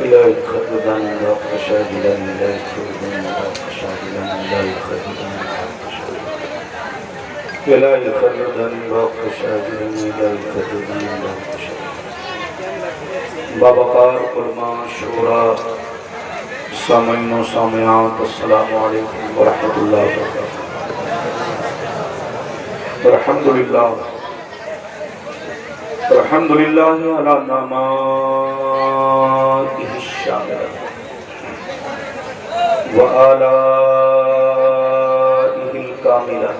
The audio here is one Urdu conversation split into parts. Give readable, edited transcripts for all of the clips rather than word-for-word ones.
إليك خددا وقشاهدا إليك خددا وقشاهدا إليك خددا إليك خددا وقشاهدا إليك خددا بابقار علماء شورا سامعین و سامعات السلام علیکم ورحمۃ اللہ وبرکاتہ۔ الحمدللہ علی نعمائہ الشاملہ وآلائہ الکاملہ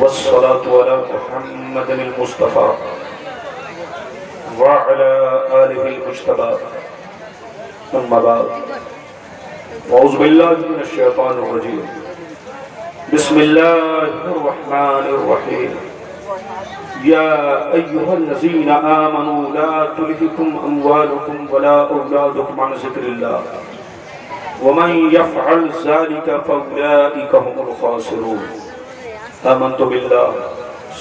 والصلاة علی محمد المصطفى وعلى آلہ المجتبى اما بعد اعوذ باللہ من الشیطان الرجیم بسم اللہ الرحمن الرحیم یا ایہا الذین آمنوا لا تلہکم اموالکم ولا اولادکم عن ذکر اللہ ومن یفعل ذلك فاولئک هم الخاسرون آمنت باللہ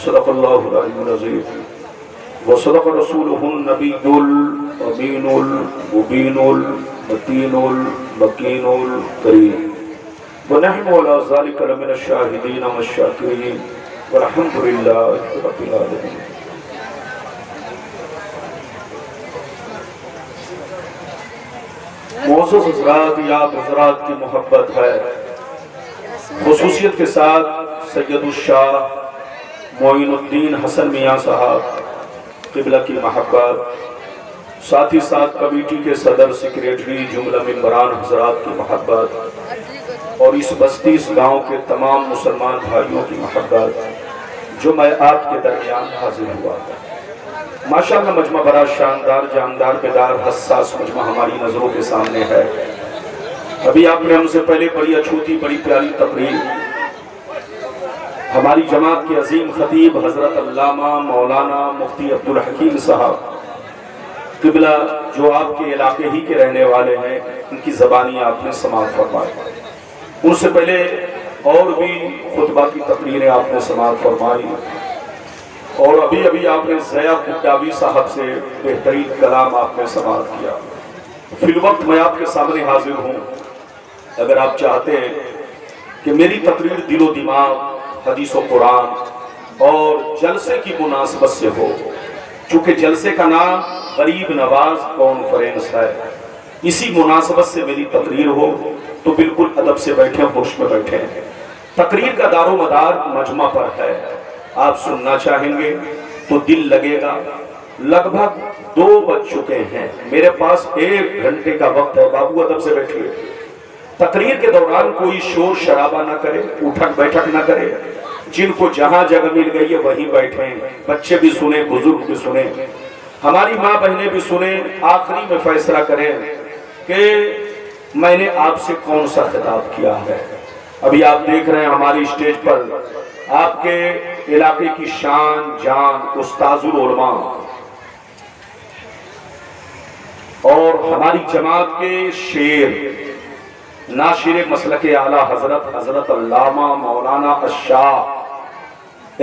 صدق اللہ العلی العظیم وصدق رسوله النبی الامین المبین المتین المکین الکریم ونحن على ذلك لمن الشاہدین والشاکرین والحمد للہ رب العالمین۔ معزز حضرات، آپ حضرات کی محبت ہے، خصوصیت کے ساتھ سید الشاہ معین الدین حسن میاں صاحب قبلہ کی محبت، ساتھ ہی ساتھ کمیٹی کے صدر سیکریٹری جملہ ممبران حضرات کی محبت اور اس بستی اس گاؤں کے تمام مسلمان بھائیوں کی محبت جو میں آپ کے درمیان حاضر ہوا۔ ماشاءاللہ مجمع بڑا شاندار، جاندار، بیدار، حساس مجمع ہماری نظروں کے سامنے ہے۔ ابھی آپ نے ہم سے پہلے بڑی اچھوتی بڑی پیاری تقریر ہماری جماعت کے عظیم خطیب حضرت علامہ مولانا مفتی عبدالحکیم صاحب قبلہ جو آپ کے علاقے ہی کے رہنے والے ہیں، ان کی زبانی آپ نے سماعت فرمائی۔ ان سے پہلے اور بھی خطبہ کی تقریریں آپ نے سماعت فرمائی، اور ابھی آپ نے ضیاء قداوی صاحب سے بہترین کلام آپ نے سماعت کیا۔ فی الوقت میں آپ کے سامنے حاضر ہوں۔ اگر آپ چاہتے ہیں کہ میری تقریر دل و دماغ، حدیث و قرآن اور جلسے کی مناسبت سے ہو، چونکہ جلسے کا نام غریب نواز کانفرنس ہے، اسی مناسبت سے میری تقریر ہو تو بالکل ادب سے بیٹھیں، ہوش میں بیٹھیں۔ تقریر کا دار و مدار مجمع پر ہے، آپ سننا چاہیں گے تو دل لگے گا۔ لگ بھگ 2 بج چکے ہیں، میرے پاس 1 گھنٹے کا وقت ہے، بابو ادب سے بیٹھیے۔ تقریر کے دوران کوئی شور شرابہ نہ کرے، اٹھک بیٹھک نہ کرے، جن کو جہاں جگہ مل گئی ہے وہیں بیٹھیں، بچے بھی سنیں، بزرگ بھی سنیں، ہماری ماں بہنیں بھی سنیں۔ آخری میں فیصلہ کریں کہ میں نے آپ سے کون سا خطاب کیا ہے۔ ابھی آپ دیکھ رہے ہیں ہماری اسٹیج پر آپ کے علاقے کی شان جان استاذ العلماء اور ہماری جماعت کے شیر ناشر مسلک اعلیٰ حضرت علامہ مولانا الشاہ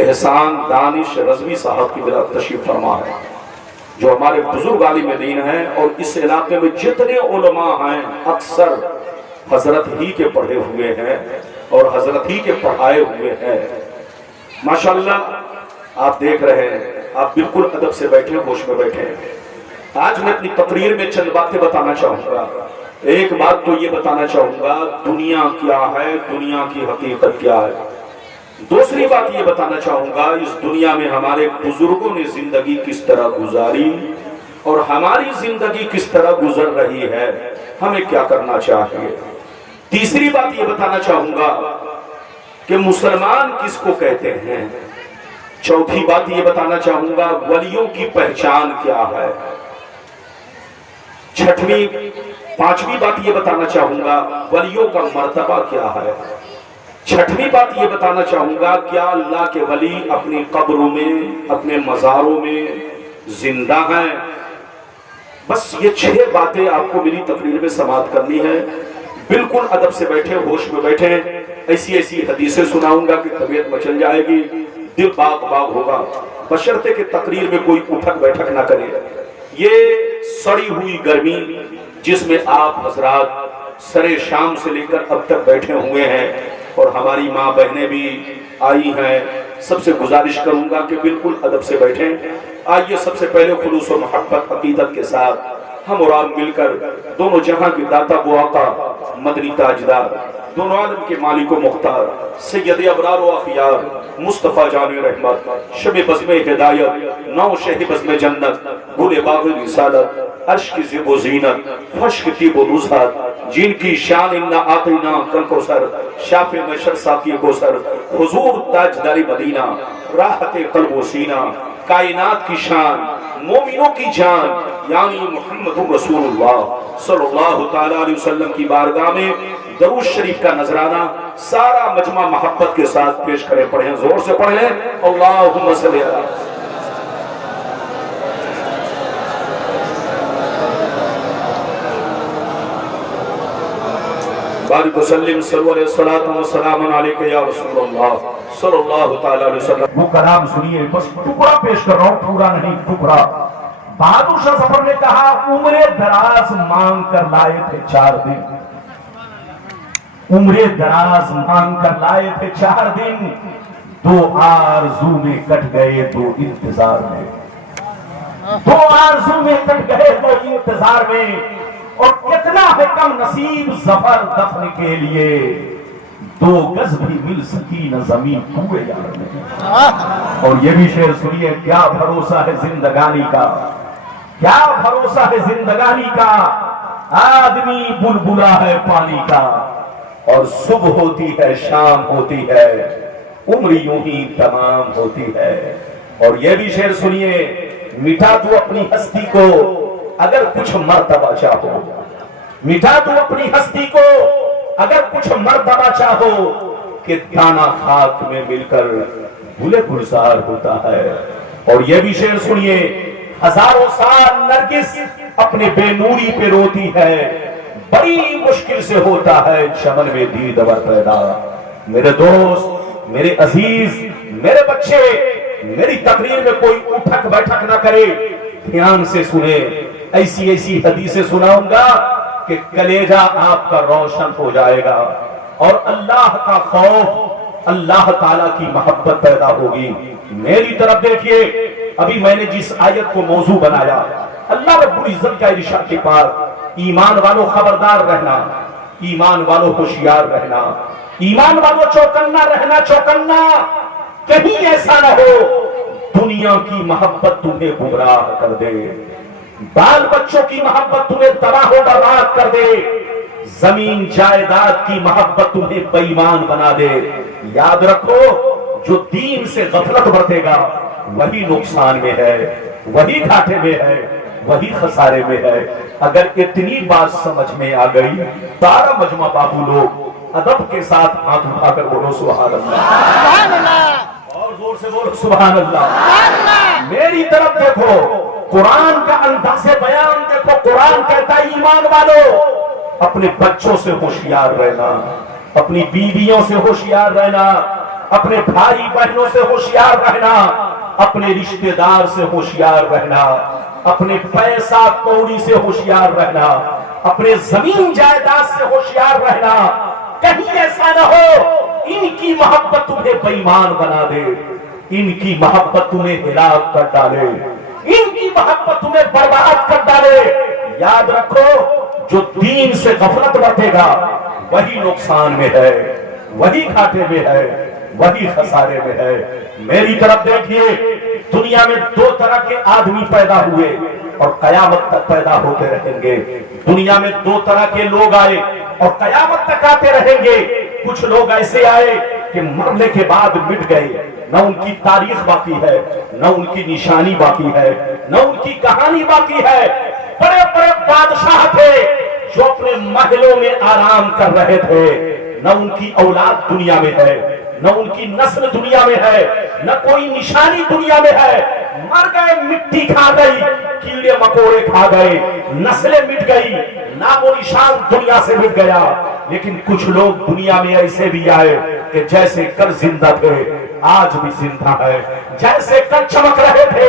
احسان دانش رضوی صاحب کی بلا تشریف فرما ہے، جو ہمارے بزرگ عالم دین ہیں، اور اس علاقے میں جتنے علماء ہیں اکثر حضرت ہی کے پڑھے ہوئے ہیں اور حضرت ہی کے پڑھائے ہوئے ہیں۔ ماشاءاللہ آپ دیکھ رہے ہیں، آپ بالکل ادب سے بیٹھیں، ہوش میں بیٹھیں۔ آج میں اپنی تقریر میں چند باتیں بتانا چاہوں گا۔ ایک بات تو یہ بتانا چاہوں گا دنیا کیا ہے، دنیا کی حقیقت کیا ہے۔ دوسری بات یہ بتانا چاہوں گا اس دنیا میں ہمارے بزرگوں نے زندگی کس طرح گزاری اور ہماری زندگی کس طرح گزر رہی ہے، ہمیں کیا کرنا چاہیے۔ تیسری بات یہ بتانا چاہوں گا کہ مسلمان کس کو کہتے ہیں۔ چوتھی بات یہ بتانا چاہوں گا ولیوں کی پہچان کیا ہے۔ پانچویں بات یہ بتانا چاہوں گا ولیوں کا مرتبہ کیا ہے۔ چھٹویں بات یہ بتانا چاہوں گا کیا اللہ کے ولی اپنی قبروں میں، اپنے مزاروں میں زندہ ہیں۔ بس یہ 6 باتیں آپ کو میری تقریر میں سماعت کرنی ہے۔ بالکل ادب سے بیٹھے، ہوش میں بیٹھے۔ ایسی حدیثیں سناؤں گا کہ طبیعت مچل جائے گی، دل باغ باغ ہوگا، بشرطے کہ تقریر میں کوئی اٹھک بیٹھک نہ کرے۔ یہ سڑی ہوئی گرمی جس میں آپ حضرات سرے شام سے لے کر اب تک بیٹھے ہوئے ہیں اور ہماری ماں بہنیں بھی آئی ہیں، سب سے گزارش کروں گا کہ بالکل ادب سے بیٹھیں۔ آئیے سب سے پہلے خلوص و محبت عقیدت کے ساتھ ہم اور آپ مل کر دونوں جہاں کے داتا و آقا، مدنی تاجدار، دونوں عالم کے مالک و مختار، سید ابرار و اخیار، مصطفیٰ جان رحمت، شب بزم ہدایت، نو شہ بزم جنت، گل باغ رسالت، عرش کی زیب و زینت، فرش کی طیب و نزہت، جن کی شان انا آتینا کل کوثر، شاف مشر ساقی کوثر، حضور تاجدار مدینہ، راحت قلب و سینہ، کائنات کی شان، مومنوں کی جان، یعنی محمد رسول اللہ صلی اللہ تعالیٰ علیہ وسلم کی بارگاہ میں درود شریف کا نذرانہ سارا مجمع محبت کے ساتھ پیش کریں۔ پڑھیں، زور سے پڑھیں، اللہم صلی اللہ بارک وسلم صلی اللہ علیہ وسلم علیکہ یا رسول اللہ صلی اللہ تعالیٰ علیہ وسلم۔ وہ کلام سنیے، بس ٹکڑا پیش کر رہا ہوں، پورا نہیں، ٹکڑا۔ بہادر شاہ ظفر نے کہا عمر دراز مانگ کر لائے تھے 4 دن، عمر دراز مانگ کر لائے تھے 4 دن، 2 آرزو میں کٹ گئے 2 انتظار میں، 2 آرزو میں کٹ گئے 2 انتظار میں، اور کتنا ہے کم نصیب ظفر دفن کے لیے، 2 گز بھی مل سکی نہ زمین کوئے یار میں۔ اور یہ بھی شعر سنیے، کیا بھروسہ ہے زندگانی کا، کیا بھروسہ ہے زندگانی کا، آدمی بلبلا ہے پانی کا، اور صبح ہوتی ہے شام ہوتی ہے، عمر یوں ہی تمام ہوتی ہے۔ اور یہ بھی شعر سنیے، مٹا تو اپنی ہستی کو اگر کچھ مرتبہ چاہو، مٹا تو اپنی ہستی کو اگر کچھ مرتبہ چاہو، کہ دانا خاک میں مل کر گلے گلزار ہوتا ہے۔ اور یہ بھی شعر سنیے، ہزاروں سال نرگس اپنے بے نوری پہ روتی ہے، بڑی مشکل سے ہوتا ہے چمن میں دیدور پیدا۔ میرے دوست، میرے عزیز، میرے بچے، میری تقریر میں کوئی اٹھک بیٹھک نہ کرے، دھیان سے سنے، ایسی ایسی حدیثیں سناؤں گا کہ کلیجہ آپ کا روشن ہو جائے گا، اور اللہ کا خوف، اللہ تعالیٰ کی محبت پیدا ہوگی۔ میری طرف دیکھیے، ابھی میں نے جس آیت کو موضوع بنایا، اللہ رب العزت کا ارشاد کے پاس، ایمان والوں خبردار رہنا، ایمان والوں ہوشیار رہنا، ایمان والوں چوکنا رہنا، چوکنا، کہیں ایسا نہ ہو دنیا کی محبت تمہیں گمراہ کر دے، بال بچوں کی محبت تمہیں تباہ و برباد کر دے، زمین جائیداد کی محبت تمہیں بے ایمان بنا دے۔ یاد رکھو، جو دین سے غفلت برتے گا وہی نقصان میں ہے، وہی گھاٹے میں ہے، وہی خسارے میں ہے۔ اگر اتنی بات سمجھ میں آ گئی، سارا مجمع بابو لوگ ادب کے ساتھ ہاتھ اٹھا کر بولو سبحان اللہ، اور زور سے بولو سبحان اللہ۔ میری طرف دیکھو، قرآن کا انداز بیان دیکھو، قرآن کہتا ہے ایمان والو اپنے بچوں سے ہوشیار رہنا، اپنی بیویوں سے ہوشیار رہنا، اپنے بھائی بہنوں سے ہوشیار رہنا، اپنے رشتہ دار سے ہوشیار رہنا، اپنے پیسہ کوڑی سے ہوشیار رہنا، اپنے زمین جائیداد سے ہوشیار رہنا۔ کہیں ایسا نہ ہو ان کی محبت تمہیں بے ایمان بنا دے، ان کی محبت تمہیں ہلاک کر ڈالے، ان کی محبت تمہیں برباد کر ڈالے۔ یاد رکھو، جو دین سے غفلت برتے گا وہی نقصان میں ہے، وہی گھاٹے میں ہے، وہی خسارے میں ہے۔ میری طرف دیکھیے، دنیا میں 2 طرح کے آدمی پیدا ہوئے اور قیامت تک پیدا ہوتے رہیں گے۔ دنیا میں 2 طرح کے لوگ آئے اور قیامت تک آتے رہیں گے۔ کچھ لوگ ایسے آئے کہ مرنے کے بعد مٹ گئے، نہ ان کی تاریخ باقی ہے، نہ ان کی نشانی باقی ہے، نہ ان کی کہانی باقی ہے۔ بڑے بڑے بادشاہ تھے جو اپنے محلوں میں آرام کر رہے تھے، نہ ان کی اولاد دنیا میں ہے، نہ ان کی نسل دنیا میں ہے، نہ کوئی نشانی دنیا میں ہے۔ مر گئے، مٹی کھا گئی، کیڑے مکوڑے کھا گئے، نسلیں مٹ گئی، نام و نشان دنیا سے مٹ گیا۔ لیکن کچھ لوگ دنیا میں ایسے بھی آئے کہ جیسے کل زندہ تھے آج بھی زندہ ہے، جیسے کل چمک رہے تھے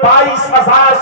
22,000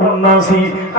79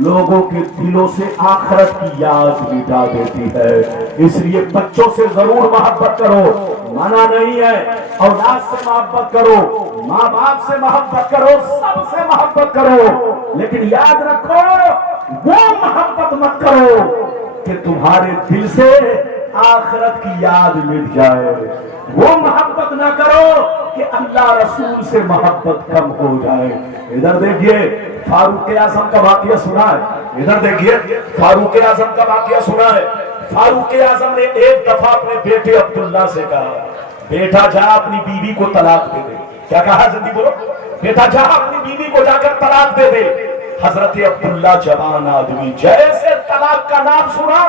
لوگوں کے دلوں سے آخرت کی یاد مٹا دیتی ہے. اس لیے بچوں سے ضرور محبت کرو، منع نہیں ہے. اولاد سے محبت کرو، ماں باپ سے محبت کرو، سب سے محبت کرو، لیکن یاد رکھو وہ محبت مت کرو کہ تمہارے دل سے آخرت کی یاد مٹ جائے. وہ محبت نہ کرو کہ اللہ رسول سے محبت کم ہو جائے. ادھر دیکھیے فاروق اعظم کا واقعہ سنا ہے. ادھر دیکھیے فاروق اعظم کا واقعہ سنا ہے. فاروق اعظم نے ایک دفعہ اپنے بیٹے عبداللہ سے کہا بیٹا جا اپنی بیوی کو طلاق دے دے. کیا کہا جلدی بولو؟ بیٹا جا اپنی بیوی کو جا کر طلاق دے دے. حضرت عبداللہ جوان آدمی جیسے طلاق کا نام سنا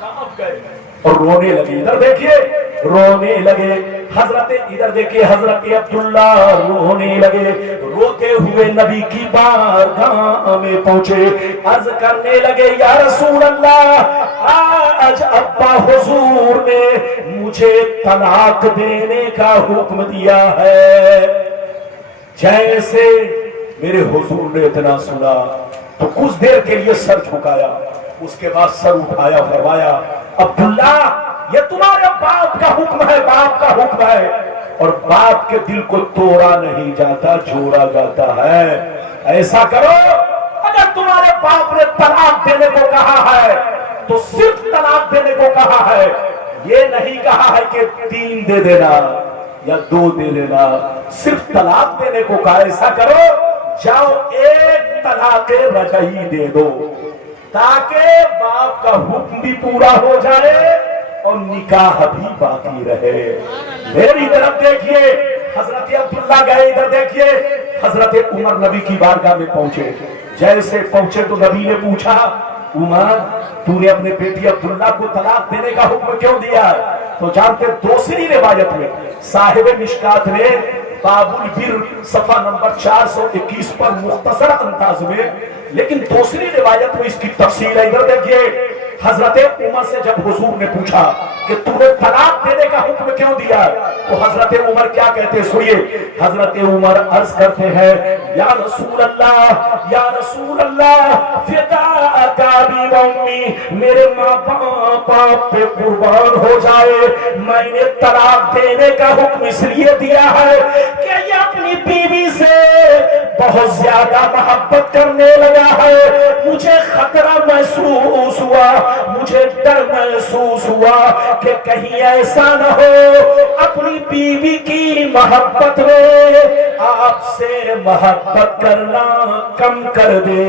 کانپ گئے اور رونے لگے. ادھر دیکھیے رونے لگے. ادھر دیکھیے حضرت عبداللہ رونے لگے. روتے ہوئے نبی کی بارگاہ میں پہنچے، عرض کرنے لگے یا رسول اللہ آج ابا حضور نے مجھے طلاق دینے کا حکم دیا ہے. جیسے میرے حضور نے اتنا سنا تو کچھ دیر کے لیے سر جھکایا، اس کے بعد سر اٹھایا، فرمایا عبداللہ یہ تمہارے باپ کا حکم ہے، باپ کا حکم ہے، اور باپ کے دل کو توڑا نہیں جاتا، جوڑا جاتا ہے. ایسا کرو اگر تمہارے باپ نے طلاق دینے کو کہا ہے تو صرف طلاق دینے کو کہا ہے، یہ نہیں کہا ہے کہ 3 دے دینا یا 2 دے دینا، صرف طلاق دینے کو کہا. ایسا کرو جاؤ ایک طلاق رجعی دے دو تاکہ باپ کا حکم بھی پورا ہو جائے اور نکاح بھی باقی رہے. میری طرف دیکھیے حضرت عبداللہ گئے. ادھر دیکھیے حضرت عمر نبی کی بارگاہ میں پہنچے. جیسے پہنچے تو نبی نے پوچھا عمر تو نے اپنے بیٹی عبداللہ کو طلاق دینے کا حکم کیوں دیا؟ تو جانتے دوسری روایت میں صاحب مشکات نے باب البر صفحہ نمبر 421 پر مختصر انداز میں، لیکن دوسری روایت میں اس کی تفصیل ہے. ادھر دیکھیے حضرت عمر سے جب حضور نے پوچھا کہ تو نے طلاق دینے کا حکم کیوں دیا تو حضرت عمر کیا کہتے سنیے. حضرت عمر عرض کرتے ہیں یا رسول اللہ فداک ابی و امی، میرے ماں باپ پہ قربان ہو جائے، میں نے طلاق دینے کا حکم اس لیے دیا ہے کہ یہ اپنی بیوی سے بہت زیادہ محبت کرنے لگا ہے. مجھے خطرہ محسوس ہوا، مجھے ڈر محسوس ہوا کہ کہیں ایسا نہ ہو اپنی بیوی کی محبت میں آپ سے محبت کرنا کم کر دے.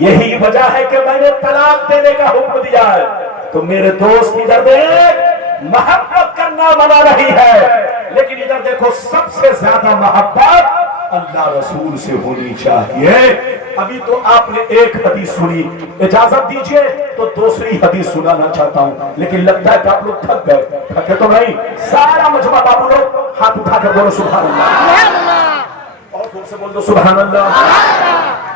یہی وجہ ہے کہ میں نے طلاق دینے کا حکم دیا ہے. تو میرے دوست ادھر دیکھ محبت کرنا منع نہیں ہے، لیکن ادھر دیکھو سب سے زیادہ محبت اللہ رسول سے ہونی چاہیے. ابھی تو آپ نے ایک حدیث سنی، اجازت دیجئے تو دوسری حدیث سنانا چاہتا ہوں، لیکن لگتا ہے کہ آپ لوگ تھک گئے. تھکے تو نہیں؟ سارا مجمع بابو لوگ ہاتھ اٹھا کر بولو سبحان اللہ، اور زور سے بول دو سبحان اللہ،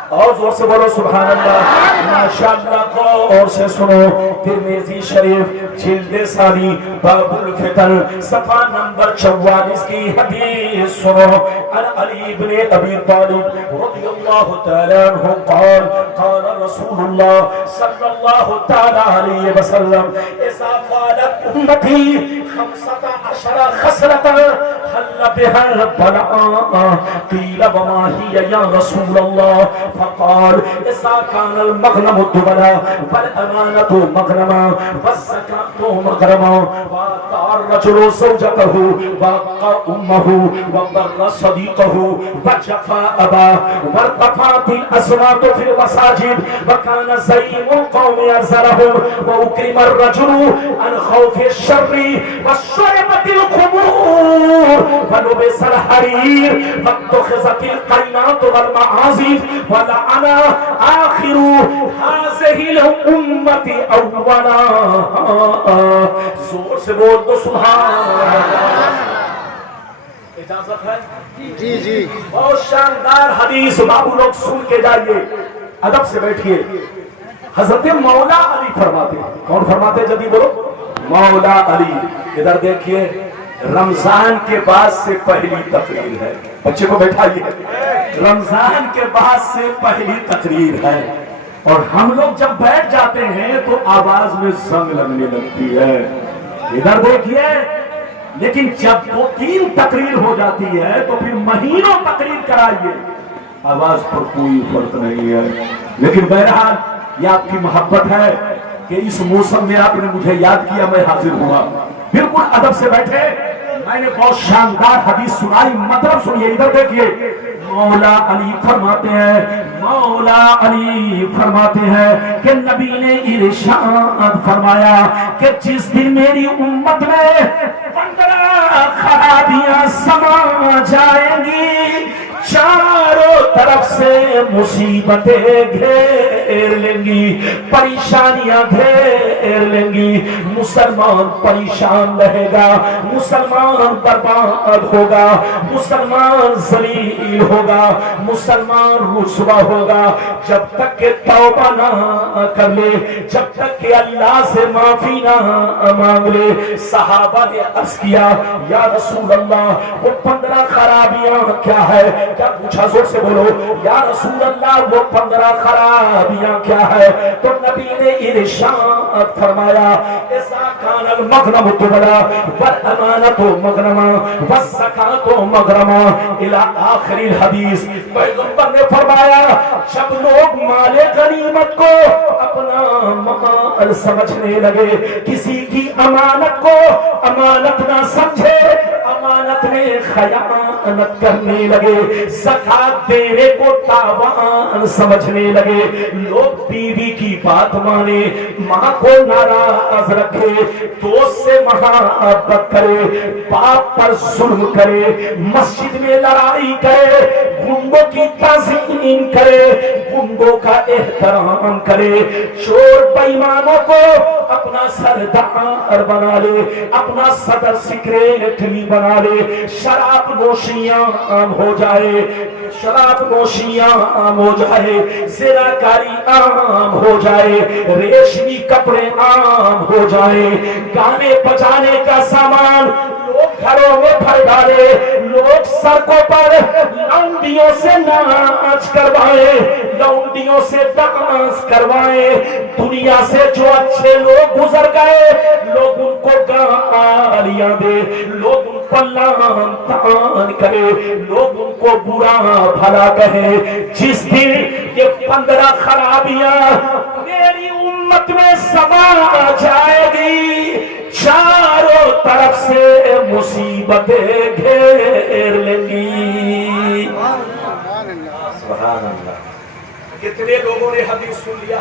اور زور سے بولو سبحان اللہ. ماشاءاللہ غور سے سنو ترمذی شریف جلد ثانی باب الفتن صفحہ نمبر 44 کی حدیث سنو. عن علی بن ابی طالب رضی اللہ تعالی عنہ قال قال رسول اللہ صلی اللہ تعالی علیہ وسلم اذا قالت امتی 15 خصلة حل بها البلاء قیل وما هي یا رسول اللہ فقال اذا كان المغنم الدبلا والامانة مغنما والزكاة مغرما واتى الرجل زوجته وقى امه وبر صديقه وجفى اباه وارتفعت الاصوات في المساجد وكان زعيم القوم يرزلهم واكرم الرجل عن خوف الشر وشربت الخمور ولبس الحرير واتخذت القينات والمعازف ولعن آخر هذه الأمة أولا. زور سے بول دو سبحان اللہ. اجازت ہے؟ جی جی بہت شاندار حدیث بابو لوگ سن کے جائیے، ادب سے بیٹھیے. حضرت مولا علی فرماتے ہیں. کون فرماتے ہیں جلدی بولو؟ مولا علی. ادھر دیکھیے رمضان کے بعد سے پہلی تقریر ہے. بچے کو بیٹھائیے. رمضان کے بعد سے پہلی تقریر ہے اور ہم لوگ جب بیٹھ جاتے ہیں تو آواز میں زنگ لگنے لگتی ہے. ادھر دیکھیے، لیکن جب 2-3 تقریر ہو جاتی ہے تو پھر مہینوں تقریر کرائیے، آواز پر کوئی فرق نہیں ہے. لیکن بہرحال یہ آپ کی محبت ہے کہ اس موسم میں آپ نے مجھے یاد کیا، میں حاضر ہوا. بالکل ادب سے بیٹھے. میں نے بہت شاندار حدیث سنائی، مطلب سنیے. ادھر دیکھیے، مولا علی فرماتے ہیں، مولا علی فرماتے ہیں کہ نبی نے ارشاد فرمایا کہ جس دن میری امت میں 15 خرابیاں سما جائیں گی، چاروں طرف سے مصیبتیں گھیر لیں گی، پریشانیاں گھیر لیں گی، مسلمان پریشان رہے گا، مسلمان برباد ہوگا، مسلمان ذلیل ہوگا، مسلمان رسوا ہوگا. جب تک کہ توبہ نہ کر لے، جب تک کہ اللہ سے معافی نہ مانگ لے. صحابہ نے عرض کیا یا رسول اللہ وہ 15 خرابیاں کیا ہے؟ کیا پوچھا؟ زور سے بولو یا رسول اللہ وہ 15 خرابیاں کیا ہے؟ تو نبی نے ارشاد فرمایا اذا کان المغنم تبلا والامانۃ مغنما والزکاۃ مغرما الی آخر الحدیث. پیغمبر نے فرمایا جب لوگ مال غنیمت کو اپنا مال سمجھنے لگے، کسی کی امانت کو امانت نہ سمجھے، امانت میں خیانت کرنے لگے، زکات دینے کو تاوان سمجھنے لگے، لوگ بیوی کی بات مانے، ماں کو ناراض رکھے، دوست سے محبت کرے، باپ پر ظلم کرے، مسجد میں لڑائی کرے، گنڈوں کی تعظیم کرے، گنڈوں کا احترام کرے، چور بے ایمانوں کو اپنا سردار بنا لے، اپنا صدر سیکریٹری بنا لے، شراب نوشیاں عام ہو جائے، شراب نوشیاں عام ہو جائے، زناکاری عام ہو جائے، ریشمی کپڑے عام ہو جائے، گانے بجانے کا سامان لوگ گھروں میں بھر ڈالے، لوگ سڑکوں پر لونڈیوں سے ناچ کروائے، لونڈیوں سے ڈانس کروائے. دنیا سے جو اچھے لوگ گزر گئے لوگ ان کو گالیاں دے، لوگ ان پر لعن طعن کرے، لوگ ان کو برا بھلا کہے. جس دن یہ 15 خرابیاں میری امت میں سما جائے گی، چاروں طرف سے مصیبتیں گھیر لیں گی. سبحان اللہ. کتنے لوگوں نے حدیث سن لیا؟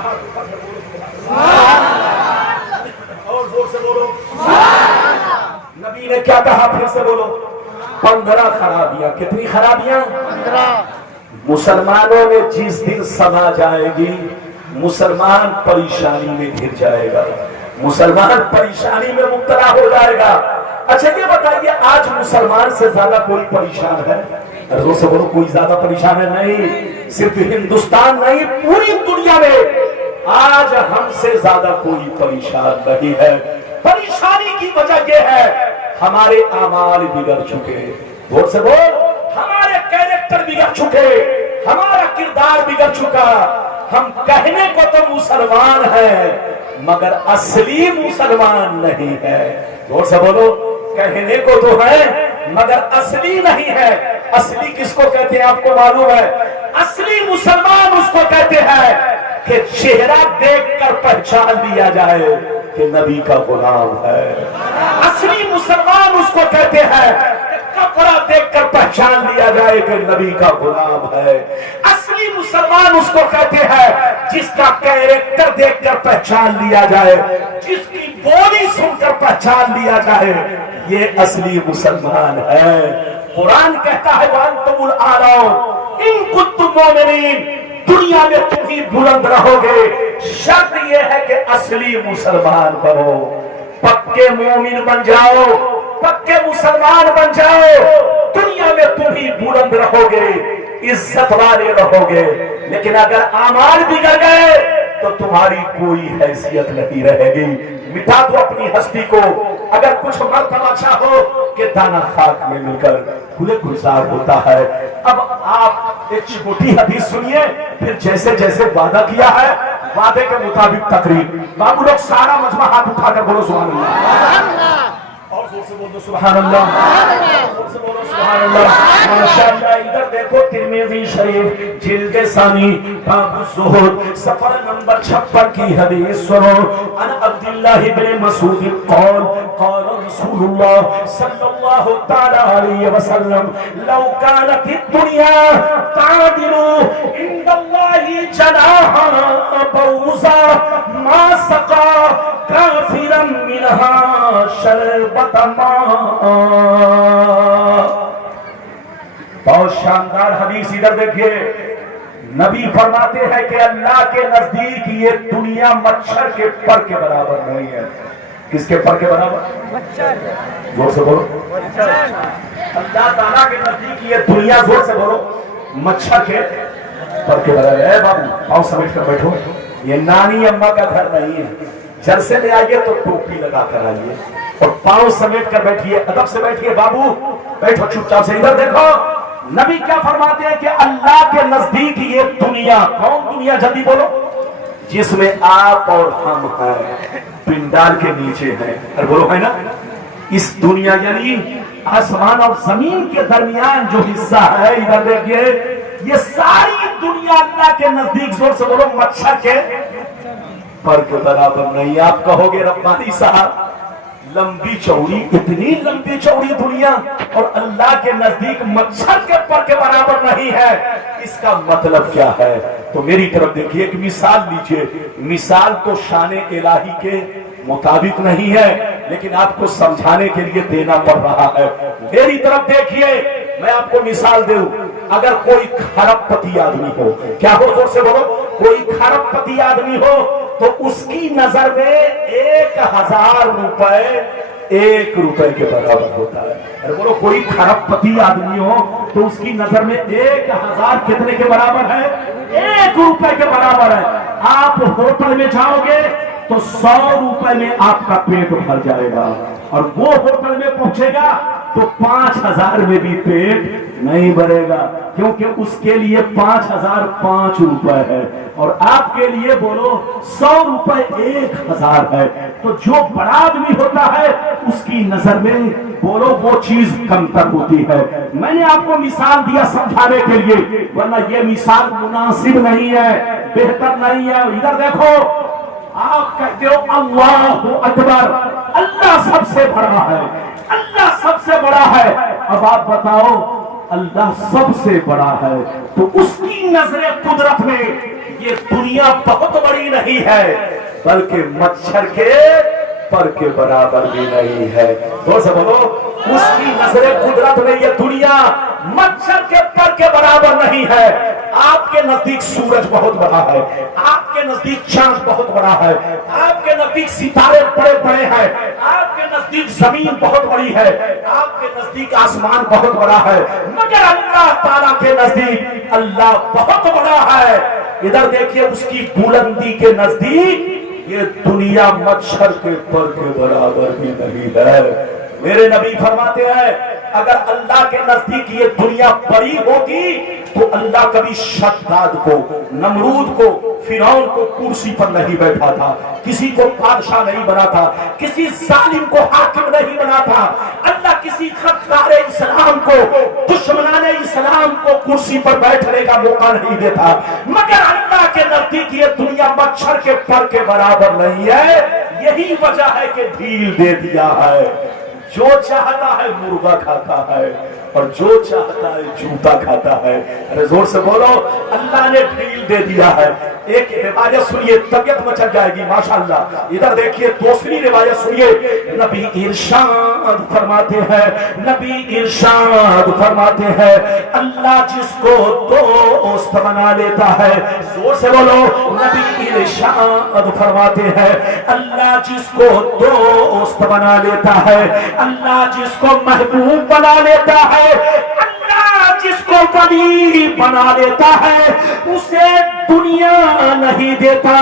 اور زور سے بولو. نبی نے کیا کہا؟ پھر سے بولو. 15 خرابیاں. کتنی خرابیاں؟ 15. مسلمانوں میں جس دن سما جائے گی، مسلمان پریشانی میں گر جائے گا، مسلمان پریشانی میں مبتلا ہو جائے گا. اچھا یہ بتائیے آج مسلمان سے زیادہ کوئی پریشان ہے؟ ارے سے بولو کوئی زیادہ پریشان ہے؟ نہیں. صرف ہندوستان نہیں، پوری دنیا میں آج ہم سے زیادہ کوئی پریشان نہیں ہے. پریشانی کی وجہ یہ ہے ہمارے اعمال بگڑ چکے. بول سے بول. ہمارے کیریکٹر بگڑ چکے، ہمارا کردار بگڑ چکا. ہم کہنے کو تو مسلمان ہیں مگر اصلی مسلمان نہیں ہے. زور سے بولو. کہنے کو تو ہے مگر اصلی نہیں ہے. اصلی کس کو کہتے ہیں آپ کو معلوم ہے؟ اصلی مسلمان اس کو کہتے ہیں کہ چہرہ دیکھ کر پہچان لیا جائے کہ نبی کا غلام ہے. اصلی مسلمان اس کو کہتے ہیں کپڑا دیکھ کر پہچان لیا جائے کہ نبی کا غلام ہے. اصلی مسلمان اس کو کہتے ہیں جس کا کیریکٹر دیکھ کر پہچان لیا جائے، جس کی بولی سن کر پہچان لیا جائے، یہ اصلی مسلمان ہے. قرآن کہتا ہے وَأَنْتُمُ الْأَعْلَوْنَ إِن كُنتُم مُؤْمِنِينَ. دنیا میں تم ہی بلند رہو گے، شرط یہ ہے کہ اصلی مسلمان بنو، پکے مومن بن جاؤ، پکے مسلمان بن جاؤ. دنیا میں تم ہی بلند رہو گے، عزت والے رہو گے. لیکن اگر اعمال بگڑ گئے تو تمہاری کوئی حیثیت نہیں رہے گی. مٹا دو اپنی ہستی کو. اگر کچھ مرتبہ چاہو کہ دانا خاک میں مل کر کھلے گلزار ہوتا ہے. اب آپ ایک چھوٹی حدیث سنیے، پھر جیسے جیسے وعدہ کیا ہے وعدے کے مطابق تقریر. بابو لوگ سارا مجمع ہاتھ اٹھا کر بولو سبحان اللہ. اور زور سے بول دو سبحان اللہ. زور سے بولو سبحان اللہ. ماشاءاللہ. ادھر دیکھو ترمذی شریف جلد ثانی باب الزہد صفحہ نمبر 56 کی حدیث سنو. ان عبداللہ بن مسعود قال قال رسول اللہ صلی اللہ تعالی علیہ وسلم لو كانت الدنيا تعدل عند الله جناح بعوضة ما سقى كافرا منها شربة ماء. بہت شاندار حدیث. ادھر دیکھیے نبی فرماتے ہیں کہ اللہ کے نزدیک یہ دنیا مچھر کے پر کے برابر نہیں ہے. کس کے پر کے برابر؟ زور سے بولو. اللہ تعالیٰ کے نزدیک یہ دنیا، زور سے بولو، مچھر کے پر کے برابر ہے. بابو پاؤں سمیٹ کر بیٹھو. یہ نانی اماں کا گھر نہیں ہے. گھر سے لے آئیے تو ٹوپی لگا کر آئیے اور پاؤں سمیٹ کر بیٹھیے. ادب سے بیٹھیے. بابو بیٹھو چپ چاپ سے. ادھر دیکھو نبی کیا فرماتے ہیں کہ اللہ کے نزدیک یہ دنیا، کون دنیا؟ جلدی بولو. جس میں آپ اور ہم ہیں، پنڈال کے نیچے ہیں. اور بولو ہے نا. اس دنیا یعنی آسمان اور زمین کے درمیان جو حصہ ہے، ادھر دیکھیے، یہ ساری دنیا اللہ کے نزدیک، زور سے بولو، مچھر کے پر کے برابر نہیں. آپ کہو گے ربانی صاحب لمبی چوڑی، اتنی لمبی چوڑی دنیا اور اللہ کے نزدیک مچھر کے پر کے برابر نہیں ہے، اس کا مطلب کیا ہے؟ تو میری طرف دیکھیے، ایک مثال لیجئے. مثال تو شان الہی کے مطابق نہیں ہے، لیکن آپ کو سمجھانے کے لیے دینا پڑ رہا ہے. میری طرف دیکھیے، میں آپ کو مثال دوں. اگر کوئی کھرب پتی آدمی ہو، کیا ہو؟ زور سے بولو. کوئی کھرب پتی آدمی ہو تو اس کی نظر میں 1000 روپے 1 روپے کے برابر ہوتا ہے. ارے بولو، کوئی کھرب پتی آدمی ہو تو اس کی نظر میں 1000 کتنے کے برابر ہے؟ 1 روپے کے برابر ہے. آپ ہوٹل میں جاؤ گے تو 100 روپے میں آپ کا پیٹ بھر جائے گا، اور وہ ہوٹل میں پہنچے گا تو 5000 میں بھی پیٹ نہیں بھرے گا، کیونکہ اس کے لیے 5000 5 روپے ہے اور آپ کے لیے بولو 100 روپے 1000 ہے. تو جو بڑا آدمی ہوتا ہے اس کی نظر میں بولو وہ چیز کم تر ہوتی ہے. میں نے آپ کو مثال دیا سمجھانے کے لیے، ورنہ یہ مثال مناسب نہیں ہے، بہتر نہیں ہے. ادھر دیکھو، آپ کہتے ہو اللہ اکبر، اللہ سب سے بڑا ہے، اللہ سب سے بڑا ہے. اب آپ بتاؤ، اللہ سب سے بڑا ہے تو اس کی نظر قدرت میں یہ دنیا بہت بڑی نہیں ہے، بلکہ مچھر کے پر کے برابر بھی نہیں ہے. زور سے بولو. اس کی نظر قدرت میں یہ دنیا مچھر کے پر کے برابر نہیں ہے. آپ کے نزدیک سورج بہت بڑا ہے، آپ کے نزدیک چاند بہت بڑا ہے، آپ کے نزدیک ستارے بڑے بڑے ہیں، آپ کے نزدیک زمین بہت بڑی ہے، آپ کے نزدیک آسمان بہت بڑا ہے، مگر اللہ تعالیٰ کے نزدیک اللہ بہت بڑا ہے. ادھر دیکھیے، اس کی بلندی کے نزدیک یہ دنیا مچھر کے پر کے برابر بھی نہیں ہے. میرے نبی فرماتے ہیں اگر اللہ کے نزدیک یہ دنیا بڑی ہوگی تو اللہ کبھی شداد کو، نمرود کو، فرعون کو کرسی پر نہیں بیٹھا تھا، کسی کو بادشاہ نہیں بنا تھا، کسی ظالم کو حاکم نہیں بنا تھا. اللہ کسی خطار اسلام کو، دشمنان اسلام کو کرسی پر بیٹھنے کا موقع نہیں دیتا. مگر اللہ کے نزدیک یہ دنیا مچھر کے پر کے برابر نہیں ہے. یہی وجہ ہے کہ ڈھیل دے دیا ہے. جو چاہتا ہے مرغا کھاتا ہے اور جو چاہتا ہے جوتا کھاتا ہے. ارے زور سے بولو، اللہ نے ڈھیل دے دیا ہے. ایک روایت سنیے، طبیعت مچل جائے گی ماشاءاللہ. ادھر دیکھیے دوسری روایت سنیے. نبی ارشاد فرماتے ہیں، نبی ارشاد فرماتے ہیں اللہ جس کو دوست بنا لیتا ہے، زور سے بولو، نبی ارشاد فرماتے ہیں اللہ جس کو دوست بنا لیتا ہے، اللہ جس کو محبوب بنا لیتا ہے، اللہ جس کو ولی بنا لیتا ہے، اسے دنیا نہیں دیتا،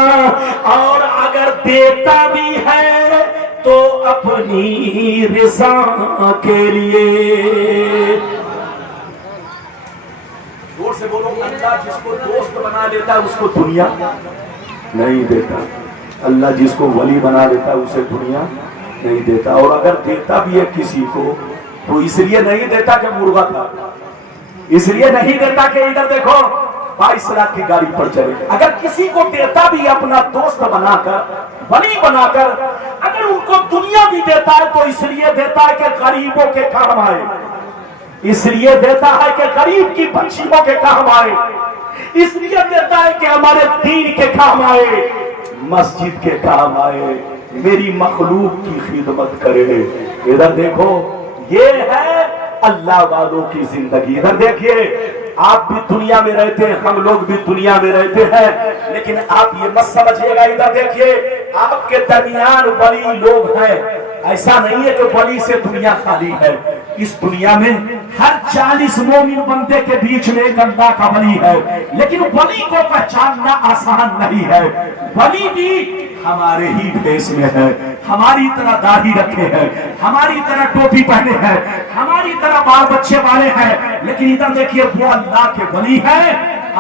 اور اگر دیتا بھی ہے تو اپنی رضا کے لیے. زور سے بولو، اللہ جس کو دوست بنا لیتا ہے اس کو دنیا نہیں دیتا، اللہ جس کو ولی بنا لیتا ہے اسے دنیا نہیں دیتا، اور اگر دیتا بھی ہے کسی کو تو اس لیے نہیں دیتا کہ مرغا تھا، اس لیے نہیں دیتا کہ ادھر دیکھو 22 لاکھ کی گاڑی پر چلے، اگر کسی کو دیتا بھی اپنا دوست بنا کر ولی بنا کر، اگر ان کو دنیا بھی دیتا ہے تو اس لیے دیتا ہے کہ غریبوں کے کام آئے، اس لیے دیتا ہے کہ غریب کی بچیوں کے کام آئے، اس لیے دیتا ہے کہ ہمارے دین کے کام آئے، مسجد کے کام آئے، میری مخلوق کی خدمت کرے۔ ادھر دیکھو، یہ ہے اللہ والوں کی زندگی۔ ادھر دیکھیے، آپ بھی دنیا میں رہتے ہیں، ہم لوگ بھی دنیا میں رہتے ہیں، لیکن آپ یہ مت سمجھیے گا، ادھر دیکھیے آپ کے درمیان ولی لوگ ہیں، ایسا نہیں ہے کہ ولی سے دنیا خالی ہے۔ اس دنیا میں ہر 40 مومن بندے کے بیچ میں ایک اللہ کا ولی ہے، لیکن ولی کو پہچاننا آسان نہیں ہے۔ ولی بھی ہمارے ہی بھیس میں ہے، ہماری طرح داڑھی رکھے ہیں، ہماری طرح ٹوپی پہنے ہیں، ہماری طرح بال بچے والے ہیں، لیکن ادھر دیکھیے وہ اللہ کے ولی ہے،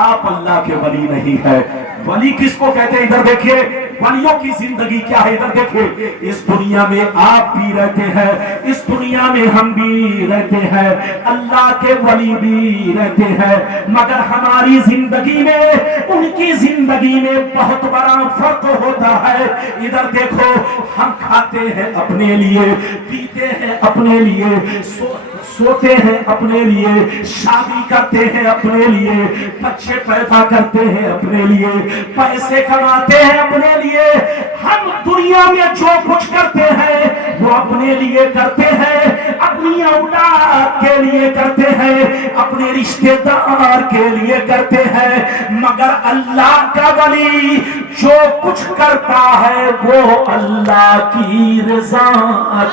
آپ اللہ کے ولی نہیں ہے۔ ولی کس کو کہتے ہیں؟ ادھر دیکھیے ولیوں کی زندگی کیا ہے۔ ادھر دیکھیے، اس دنیا میں آپ بھی رہتے ہیں، اس دنیا میں ہم بھی رہتے ہیں، اللہ کے ولی بھی رہتے ہیں، مگر ہماری زندگی میں ان کی زندگی میں بہت بڑا فرق ہوتا ہے۔ ادھر دیکھو، ہم کھاتے ہیں اپنے لیے، پیتے ہیں اپنے لیے، سوتے ہیں اپنے لیے، شادی کرتے ہیں اپنے لیے، بچے پیدا کرتے ہیں اپنے لیے، پیسے کماتے ہیں اپنے لیے۔ ہم دنیا میں جو کچھ کرتے ہیں وہ اپنے لیے کرتے ہیں، اپنی اولاد کے لیے کرتے ہیں، اپنے رشتہ دار کے لیے کرتے ہیں، مگر اللہ کا ولی جو کچھ کرتا ہے وہ اللہ کی رضا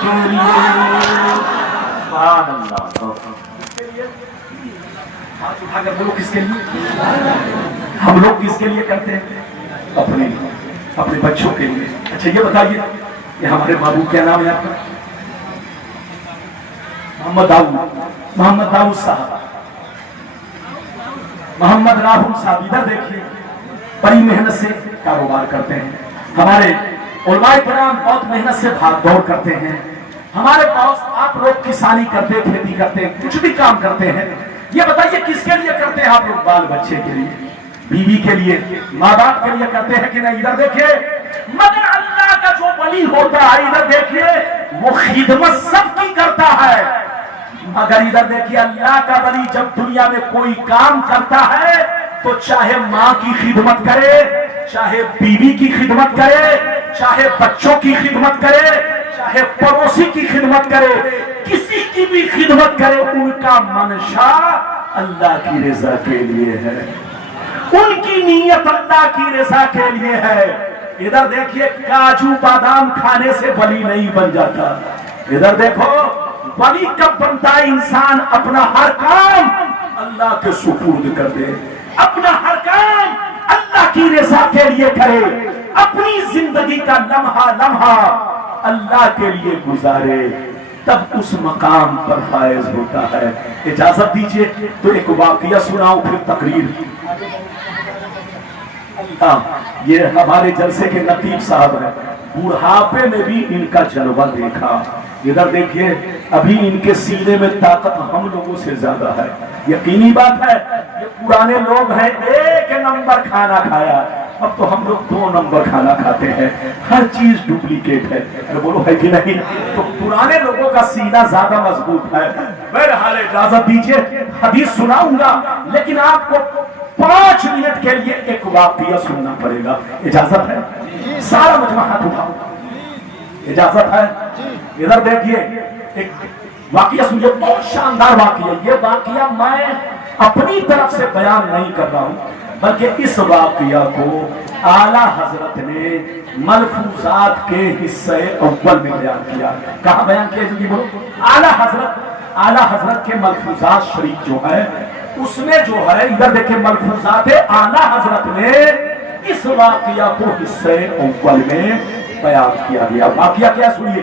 کے لیے۔ سبحان اللہ۔ ہاتھ اٹھا کر بولو، کس کے لیے؟ ہم لوگ کس کے لیے کرتے ہیں؟ اپنے بچوں کے لیے۔ اچھا یہ بتائیے، یہ ہمارے بابو کیا نام ہے آپ کا؟ محمد داؤد صاحب، محمد راہل صاحب۔ ادھر دیکھیے، بڑی محنت سے کاروبار کرتے ہیں، ہمارے علماء کرام بہت محنت سے بھاگ دوڑ کرتے ہیں، ہمارے پاس آپ لوگ کسانی کرتے ہیں، کھیتی کرتے ہیں، کچھ بھی کام کرتے ہیں۔ یہ بتائیے کس کے لیے کرتے ہیں آپ لوگ؟ بال بچے کے لیے، بیوی کے لیے، ماں باپ کے لیے کرتے ہیں کہ نہیں؟ ادھر دیکھیے، مگر اللہ کا جو ولی ہوتا ہے، ادھر دیکھیے وہ خدمت سب کی کرتا ہے، مگر ادھر دیکھیے اللہ کا ولی جب دنیا میں کوئی کام کرتا ہے تو چاہے ماں کی خدمت کرے، چاہے بیوی کی خدمت کرے، چاہے بچوں کی خدمت کرے، چاہے پڑوسی کی خدمت کرے، کسی کی بھی خدمت کرے، ان کا منشا اللہ کی رضا کے لیے ہے، ان کی نیت اللہ کی رضا کے لیے ہے۔ ادھر دیکھیے، کاجو بادام کھانے سے ولی نہیں بن جاتا۔ ادھر دیکھو، ولی کب بنتا ہے؟ انسان اپنا ہر کام اللہ کے سپرد کر دے، اپنا ہر کام اللہ کی رضا کے لیے کرے، اپنی زندگی کا لمحہ لمحہ اللہ کے لیے گزارے، تب اس مقام پر فائز ہوتا ہے۔ اجازت دیجئے تو ایک واقعہ سناؤں، پھر تقریر۔ یہ ہمارے جلسے کے نقیب صاحب ہیں، بڑھاپے میں بھی ان کا جلوہ دیکھا۔ ادھر دیکھیے، ابھی ان کے سینے میں طاقت ہم لوگوں سے زیادہ ہے، یقینی بات ہے۔ یہ پرانے لوگ ہیں، 1 نمبر کھانا کھایا، اب تو ہم لوگ 2 نمبر کھانا کھاتے ہیں، ہر چیز ڈپلیکیٹ ہے۔ بولو ہے کہ نہیں؟ تو پرانے لوگوں کا سینہ زیادہ مضبوط ہے۔ بہرحال اجازت دیجیے، حدیث سناؤں گا، لیکن آپ کو 5 منٹ کے لیے ایک واقعہ سننا پڑے گا۔ اجازت ہے؟ سارا مجمع ہاتھ اٹھاؤ، اجازت ہے؟ ادھر دیکھیے، ایک واقعہ سنیے، بہت شاندار واقعہ۔ یہ واقعہ میں اپنی طرف سے بیان نہیں کر رہا ہوں، بلکہ اس واقعہ کو اعلیٰ حضرت نے ملفوظات کے حصے اول میں بیان کیا۔ کہاں بیان کیا جی؟ بولو۔ اعلیٰ حضرت کے ملفوظات شریف جو ہے، اس میں جو ہے، ادھر دیکھیں، ملفوظات اعلیٰ حضرت نے اس واقعہ کو حصے اول میں بیان کیا گیا۔ واقعہ کیا؟ سنیے،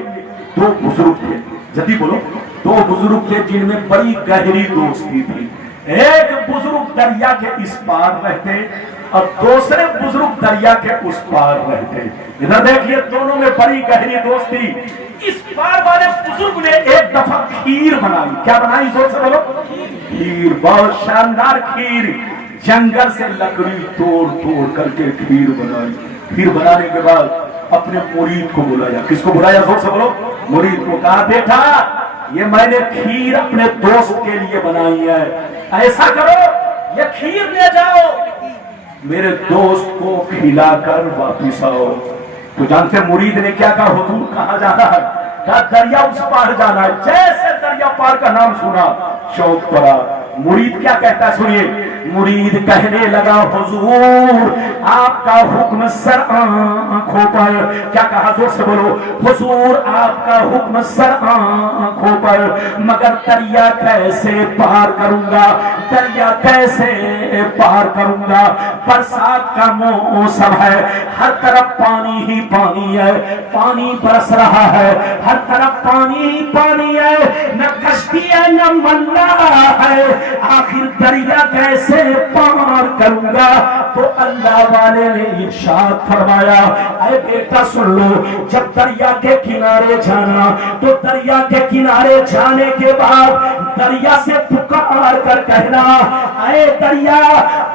2 بزرگ تھے، جلدی بولو۔ 2 بزرگ تھے جن میں بڑی گہری دوستی تھی۔ ایک بزرگ دریا کے اس پار رہتے اور دوسرے بزرگ دریا کے اس پار رہتے. ادھر دیکھیے دونوں میں بڑی گہری دوستی. اس پار والے بزرگ نے ایک دفعہ کھیر بنائی. کیا بنائی؟ زور سے بولو. کھیر، بہت شاندار کھیر. جنگل سے لکڑی توڑ کر کے کھیر بنائی. کھیر بنانے کے بعد اپنے مرید کو بلایا. کس کو بلایا؟ زور سے بولو. مرید کو کہا بیٹا یہ میں نے کھیر اپنے دوست کے لیے بنائی ہے، ایسا کرو یہ کھیر لے جاؤ میرے دوست کو کھلا کر واپس آؤ. تو جانتے مرید نے کیا کہا؟ حضور کہاں جانا ہے؟ کہا دریا اس پار جانا ہے. جیسے دریا پار کا نام سنا شوق پڑا. مرید کیا کہتا ہے سنیے. مرید کہنے لگا حضور آپ کا حکم سر آنکھوں پر. کیا کہا؟ زور سے بولو. حضور آپ کا حکم سر آنکھوں پر، مگر دریا کیسے پار کروں گا؟ دریا کیسے پار کروں گا؟ برسات کا موسم ہے، ہر طرف پانی ہی پانی ہے، پانی برس رہا ہے، ہر طرف پانی ہی پانی ہے، نہ کشتی ہے نہ ملا ہے، آخر دریا کیسے پار کروں گا؟ تو اللہ والے نے ارشاد فرمایا اے بیٹا سن لو، جب دریا کے کنارے جانا تو دریا کے کنارے جانے کے بعد دریا سے پکار کر کہنا اے دریا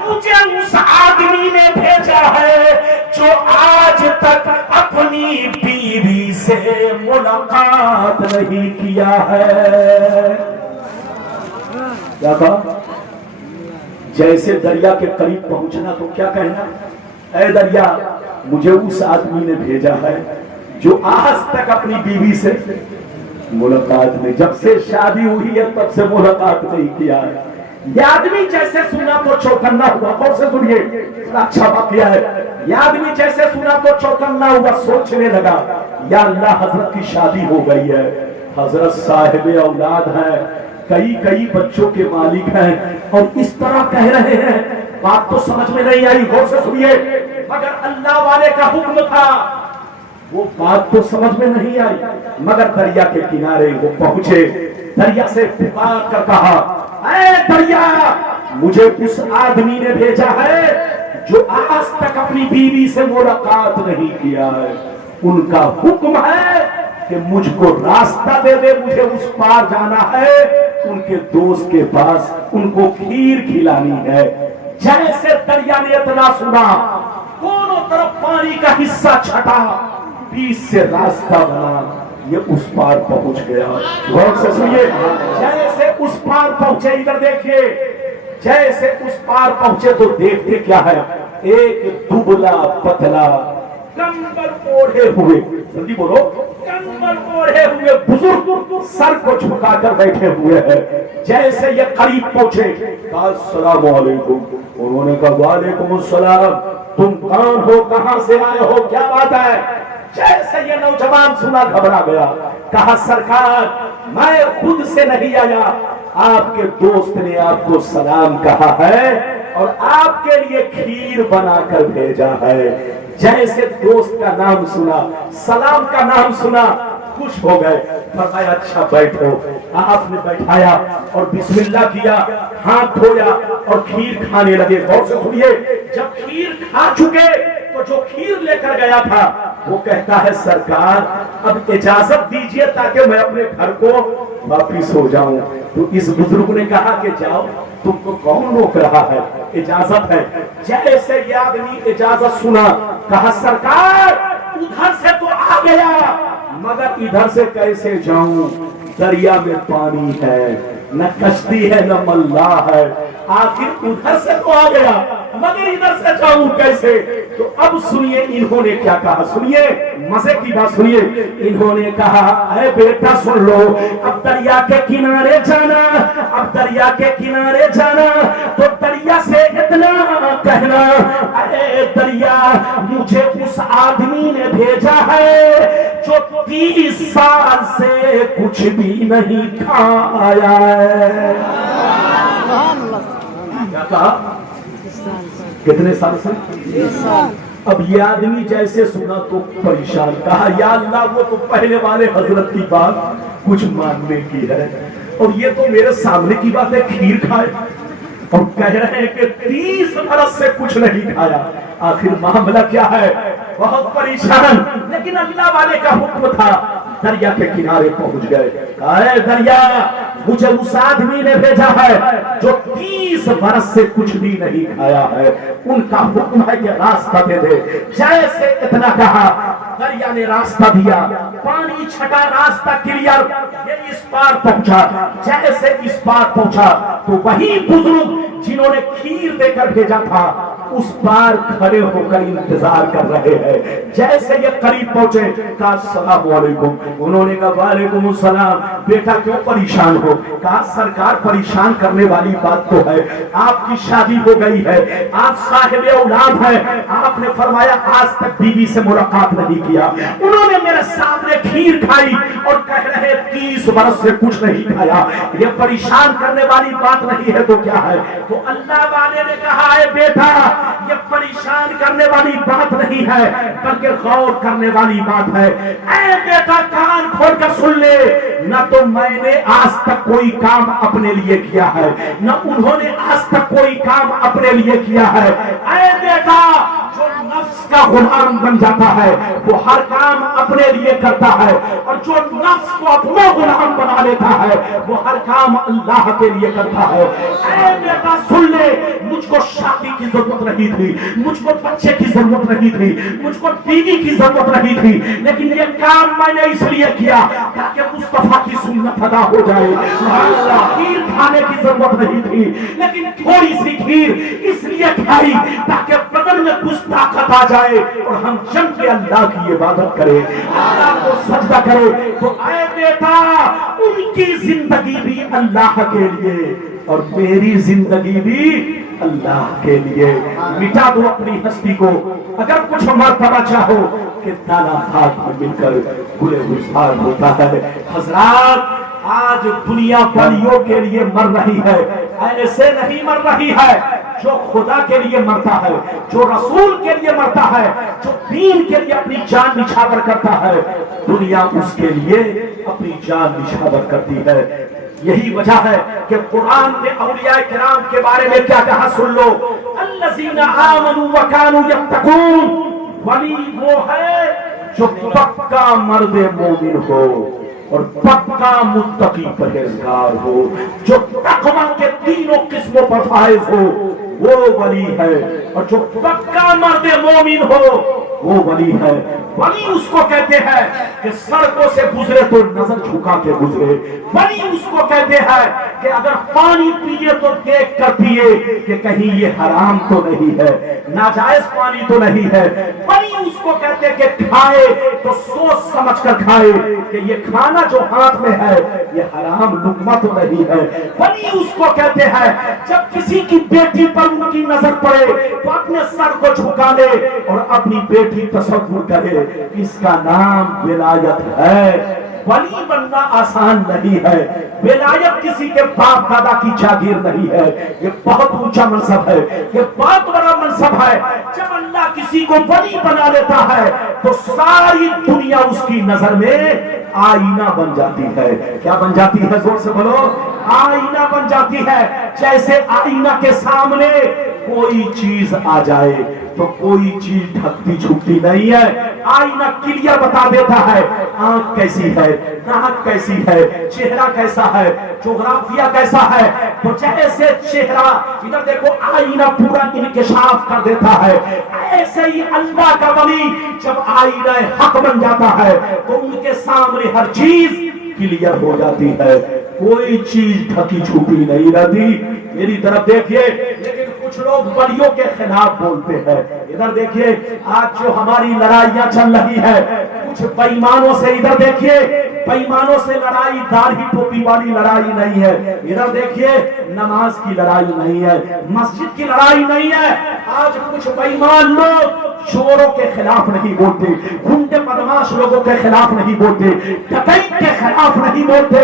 مجھے اس آدمی نے بھیجا ہے جو آج تک اپنی بیوی سے ملاقات نہیں کیا ہے. کیا کہا؟ جیسے دریا کے قریب پہنچنا تو کیا کہنا؟ اے دریا مجھے اس آدمی نے بھیجا ہے جو آج تک اپنی بیوی سے ملاقات نہیں، جب سے شادی ہوئی ہے تب سے ملاقات نہیں کیا ہے. یہ آدمی جیسے سنا تو چوکنا ہوا. اور سے سنیے اچھا واقعہ ہے. یہ آدمی جیسے سنا تو چوکنا ہوا، سوچنے لگا یا اللہ حضرت کی شادی ہو گئی ہے، حضرت صاحب اولاد ہے، کئی بچوں کے مالک ہیں، اور اس طرح کہہ رہے ہیں. بات تو سمجھ میں نہیں آئی. غور سے سنیے. مگر اللہ والے کا حکم تھا، وہ بات تو سمجھ میں نہیں آئی. مگر دریا کے کنارے وہ پہنچے. دریا سے پکار کر کہا اے دریا مجھے اس آدمی نے بھیجا ہے جو آج تک اپنی بیوی سے ملاقات نہیں کیا ہے. ان کا حکم ہے کہ مجھ کو راستہ دے دے، مجھے اس پار جانا ہے ان کے دوست کے پاس، ان کو کھیر کھلانی ہے. جیسے دریا نے اتنا سنا دونوں طرف پانی کا حصہ چھٹا، بیچ سے راستہ بنا، یہ اس پار پہنچ گیا. غور سے سنیے. جیسے اس پار پہنچے، ادھر دیکھیے، جیسے اس پار پہنچے تو دیکھتے کیا ہے؟ ایک دبلا پتلا کمبل اوڑھے ہوئے، جلدی بولو، کمبل اوڑھے ہوئے بزرگ سر کو جھکا کر بیٹھے ہوئے ہیں. جیسے یہ قریب پہنچے کہا السلام علیکم. انہوں نے کہا وعلیکم السلام. تم کون ہو؟ کہاں سے آئے ہو؟ کیا بات ہے؟ جیسے یہ نوجوان سنا گھبرا گیا. کہا سرکار میں خود سے نہیں آیا، آپ کے دوست نے آپ کو سلام کہا ہے اور آپ کے لیے کھیر بنا کر بھیجا ہے. جیسے دوست کا نام سنا، سلام کا نام سنا، خوش ہو گئے. فرمایا اچھا بیٹھو. آپ نے بیٹھایا اور بسم اللہ کیا، ہاتھ دھویا اور کھیر کھانے لگے. غور سے سنیے. جب کھیر کھا چکے تو جو کھیر لے کر گیا تھا وہ کہتا ہے سرکار اب اجازت دیجئے تاکہ میں اپنے گھر کو واپس ہو جاؤں. تو اس بزرگ نے کہا کہ جاؤ، تم کو کون روک رہا ہے، اجازت ہے. جیسے یہ آدمی اجازت سنا کہا سرکار ادھر سے تو آ گیا مگر ادھر سے کیسے جاؤں؟ دریا میں پانی ہے، نہ کشتی ہے نہ ملا ہے، آخر ادھر سے تو آ گیا مگر ادھر سے جاؤں کیسے؟ تو اب سنیے انہوں نے کیا کہا. سنیے مزے کی بات سنیے. انہوں نے کہا اے بیٹا سن لو، اب دریا کے کنارے جانا، اب دریا کے کنارے جانا تو دریا سے اتنا کہنا اے دریا مجھے اس آدمی نے بھیجا ہے جو 30 سال سے کچھ بھی نہیں کھایا ہے. کیا کہا؟ کتنے سال سے؟ 30 سال. اب یہ آدمی جیسے سنا تو پریشان. کہا یا اللہ وہ تو پہلے والے حضرت کی بات کچھ ماننے کی ہے اور یہ تو میرے سامنے کی بات ہے، کھیر کھائے. اور کہہ رہے ہیں کہ 30 برس سے کچھ نہیں کھایا. آخر معاملہ کیا ہے؟ بہت پریشان، لیکن اللہ والے کا حکم تھا. دریا کے کنارے پہنچ گئے. اے دریا، مجھے اس آدمی نے بھیجا ہے جو 30 برس سے کچھ بھی نہیں کھایا ہے. ان کا حکم ہے کہ راستہ دے دے. جیسے اتنا کہا، دریا نے راستہ دیا. پانی چھٹا، راستہ کلیئر. یہ اس پار پہنچا. جیسے اس پار پہنچا تو وہی بزرگ جنہوں نے کھیر دے کر بھیجا تھا اس پار کھڑے ہو کر انتظار کر رہے ہیں. جیسے یہ قریب پہنچے، کہا السلام علیکم. انہوں نے کہا وعلیکم السلام. بیٹا کیوں پریشان ہو؟ کہا سرکار پریشان کرنے والی بات تو ہے، آپ کی شادی ہو گئی ہے، آپ صاحب اولاد ہیں. آپ نے فرمایا آج تک بیوی سے ملاقات نہیں کیا. انہوں نے میرے سامنے کھیر کھائی اور کہہ رہے 30 برس سے کچھ نہیں کھایا. یہ پریشان کرنے والی بات نہیں ہے تو کیا ہے؟ تو اللہ والے نے کہا ہے بیٹا، یہ پریشان کرنے والی بات نہیں ہے بلکہ غور کرنے والی بات ہے. اے بیٹا کان کھول کر سن لے، نہ تو میں نے آج تک کوئی کام اپنے لیے کیا ہے، نہ انہوں نے آج تک کوئی کام اپنے لیے کیا ہے. اے بیٹا، جو نفس کا غلام بن جاتا ہے وہ ہر کام اپنے لیے کرتا ہے، اور جو نفس کو اپنا غلام بنا لیتا ہے وہ ہر کام اللہ کے لیے کرتا ہے. اے بیٹا سن لے، مجھ کو شادی کی ضرورت نہیں تھی، مجھ کو بچے کی ضرورت نہیں تھی، مجھ کو بیوی کی ضرورت نہیں تھی، لیکن یہ کام میں نے اس لیے کیا تاکہ مصطفیٰ کی سنت ادا ہو جائے. کھیر کھانے کی ضرورت نہیں تھی، لیکن تھوڑی سی کھیر اس لیے کھائی تاکہ بدن میں کچھ طاقت آ جائے اور ہم جم کے اللہ کی عبادت کریں، اللہ کو سجدہ کریں. تو اے بیٹا، ان کی زندگی بھی اللہ کے لیے اور میری زندگی بھی اللہ کے لیے. مٹا دو اپنی ہستی کو. اگر کچھ مرتبہ چاہو کہ دانا ہاتھ میں مل کر گلے گلزار ہوتا ہے. حضرات، آج دنیا ولیوں کے لیے مر رہی ہے، ایسے نہیں مر رہی ہے. جو خدا کے لیے مرتا ہے، جو رسول کے لیے مرتا ہے، جو دین کے لیے اپنی جان نچھاور کرتا ہے، دنیا اس کے لیے اپنی جان نچھاور کرتی ہے. یہی وجہ ہے کہ قرآن نے اولیاء کرام کے بارے میں کیا کہا سن لو. الذین آمنوا وکانوا یتقون. ولی وہ ہے جو پکا مرد مومن ہو اور پکا متقی پرہیزگار ہو، جو تقوی کے تینوں قسموں پر فائز ہو، وہ ولی ہے. اور جو پکا مرد مومن ہو وہ ولی ہے. ولی اس کو کہتے ہیں کہ سڑکوں سے گزرے تو نظر جھکا کے گزرے. ولی اس کو کہتے ہیں کہ اگر پانی پیے تو دیکھ کر پیے کہ کہیں یہ حرام تو نہیں ہے، ناجائز پانی تو نہیں ہے. ولی اس کو کہتے ہیں کہ کھائے تو سوچ سمجھ کر کھائے کہ یہ کھانا جو ہاتھ میں ہے یہ حرام لقمہ تو نہیں ہے. ولی اس کو کہتے ہیں جب کسی کی بیٹی پر ان کی نظر پڑے تو اپنے سر کو جھکا لے اور اپنی بیٹی تصور کرے. اس کا نام ولایت ہے. ولی بننا آسان نہیں ہے. ولایت کسی کے باپ دادا کی جاگیر نہیں ہے. یہ بہت اونچا منصب ہے، یہ بہت بڑا منصب ہے. جب اللہ کسی کو ولی بنا لیتا ہے تو ساری دنیا اس کی نظر میں آئینہ بن جاتی ہے. کیا بن جاتی ہے؟ زور سے بولو. آئینہ بن جاتی ہے. جیسے آئینہ کے سامنے کوئی چیز آ جائے تو کوئی چیز ڈھکتی چھپتی نہیں ہے. آئینہ کلیئر بتا دیتا ہے آنکھ کیسی ہے، ناک کیسی ہے، چہرہ کیسا ہے، جغرافیہ کیسا ہے. تو جیسے چہرہ ادھر دیکھو آئینہ پورا انکشاف کر دیتا ہے، ایسے ہی اللہ کا ولی جب آئینہ حق بن جاتا ہے تو ان کے سامنے ہر چیز کلیئر ہو جاتی ہے. کوئی چیز ڈھکی چھپی نہیں رہتی. میری طرف دیکھیے. لیکن کچھ لوگ ولیوں کے خلاف بولتے ہیں. ادھر دیکھیے آج جو ہماری لڑائیاں چل رہی ہے کچھ بےایمانوں سے. ادھر دیکھیے بےایمانوں سے لڑائی داڑھی ٹوپی والی لڑائی نہیں ہے. ادھر دیکھیے نماز کی لڑائی نہیں ہے، مسجد کی لڑائی نہیں ہے. آج کچھ بےایمان لوگ چوروں کے خلاف نہیں بولتے، گنڈے بدماش لوگوں کے خلاف نہیں بولتے، ڈکیت کے خلاف نہیں بولتے،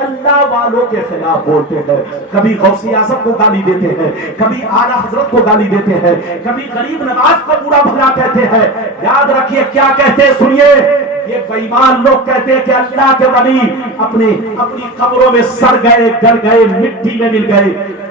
اللہ والوں کے خلاف بولتے ہیں. کبھی غوث اعظم کو گالی دیتے ہیں، کبھی اعلیٰ حضرت کو گالی دیتے ہیں، کبھی غریب نواز کو برا بھلا کہتے ہیں. یاد رکھیے کیا کہتے ہیں، سنیے. یہ بےایمان لوگ کہتے ہیں کہ اللہ کے ولی اپنی قبروں میں سڑ گئے، گل گئے، مٹی میں مل گئے.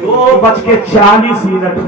2:40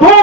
2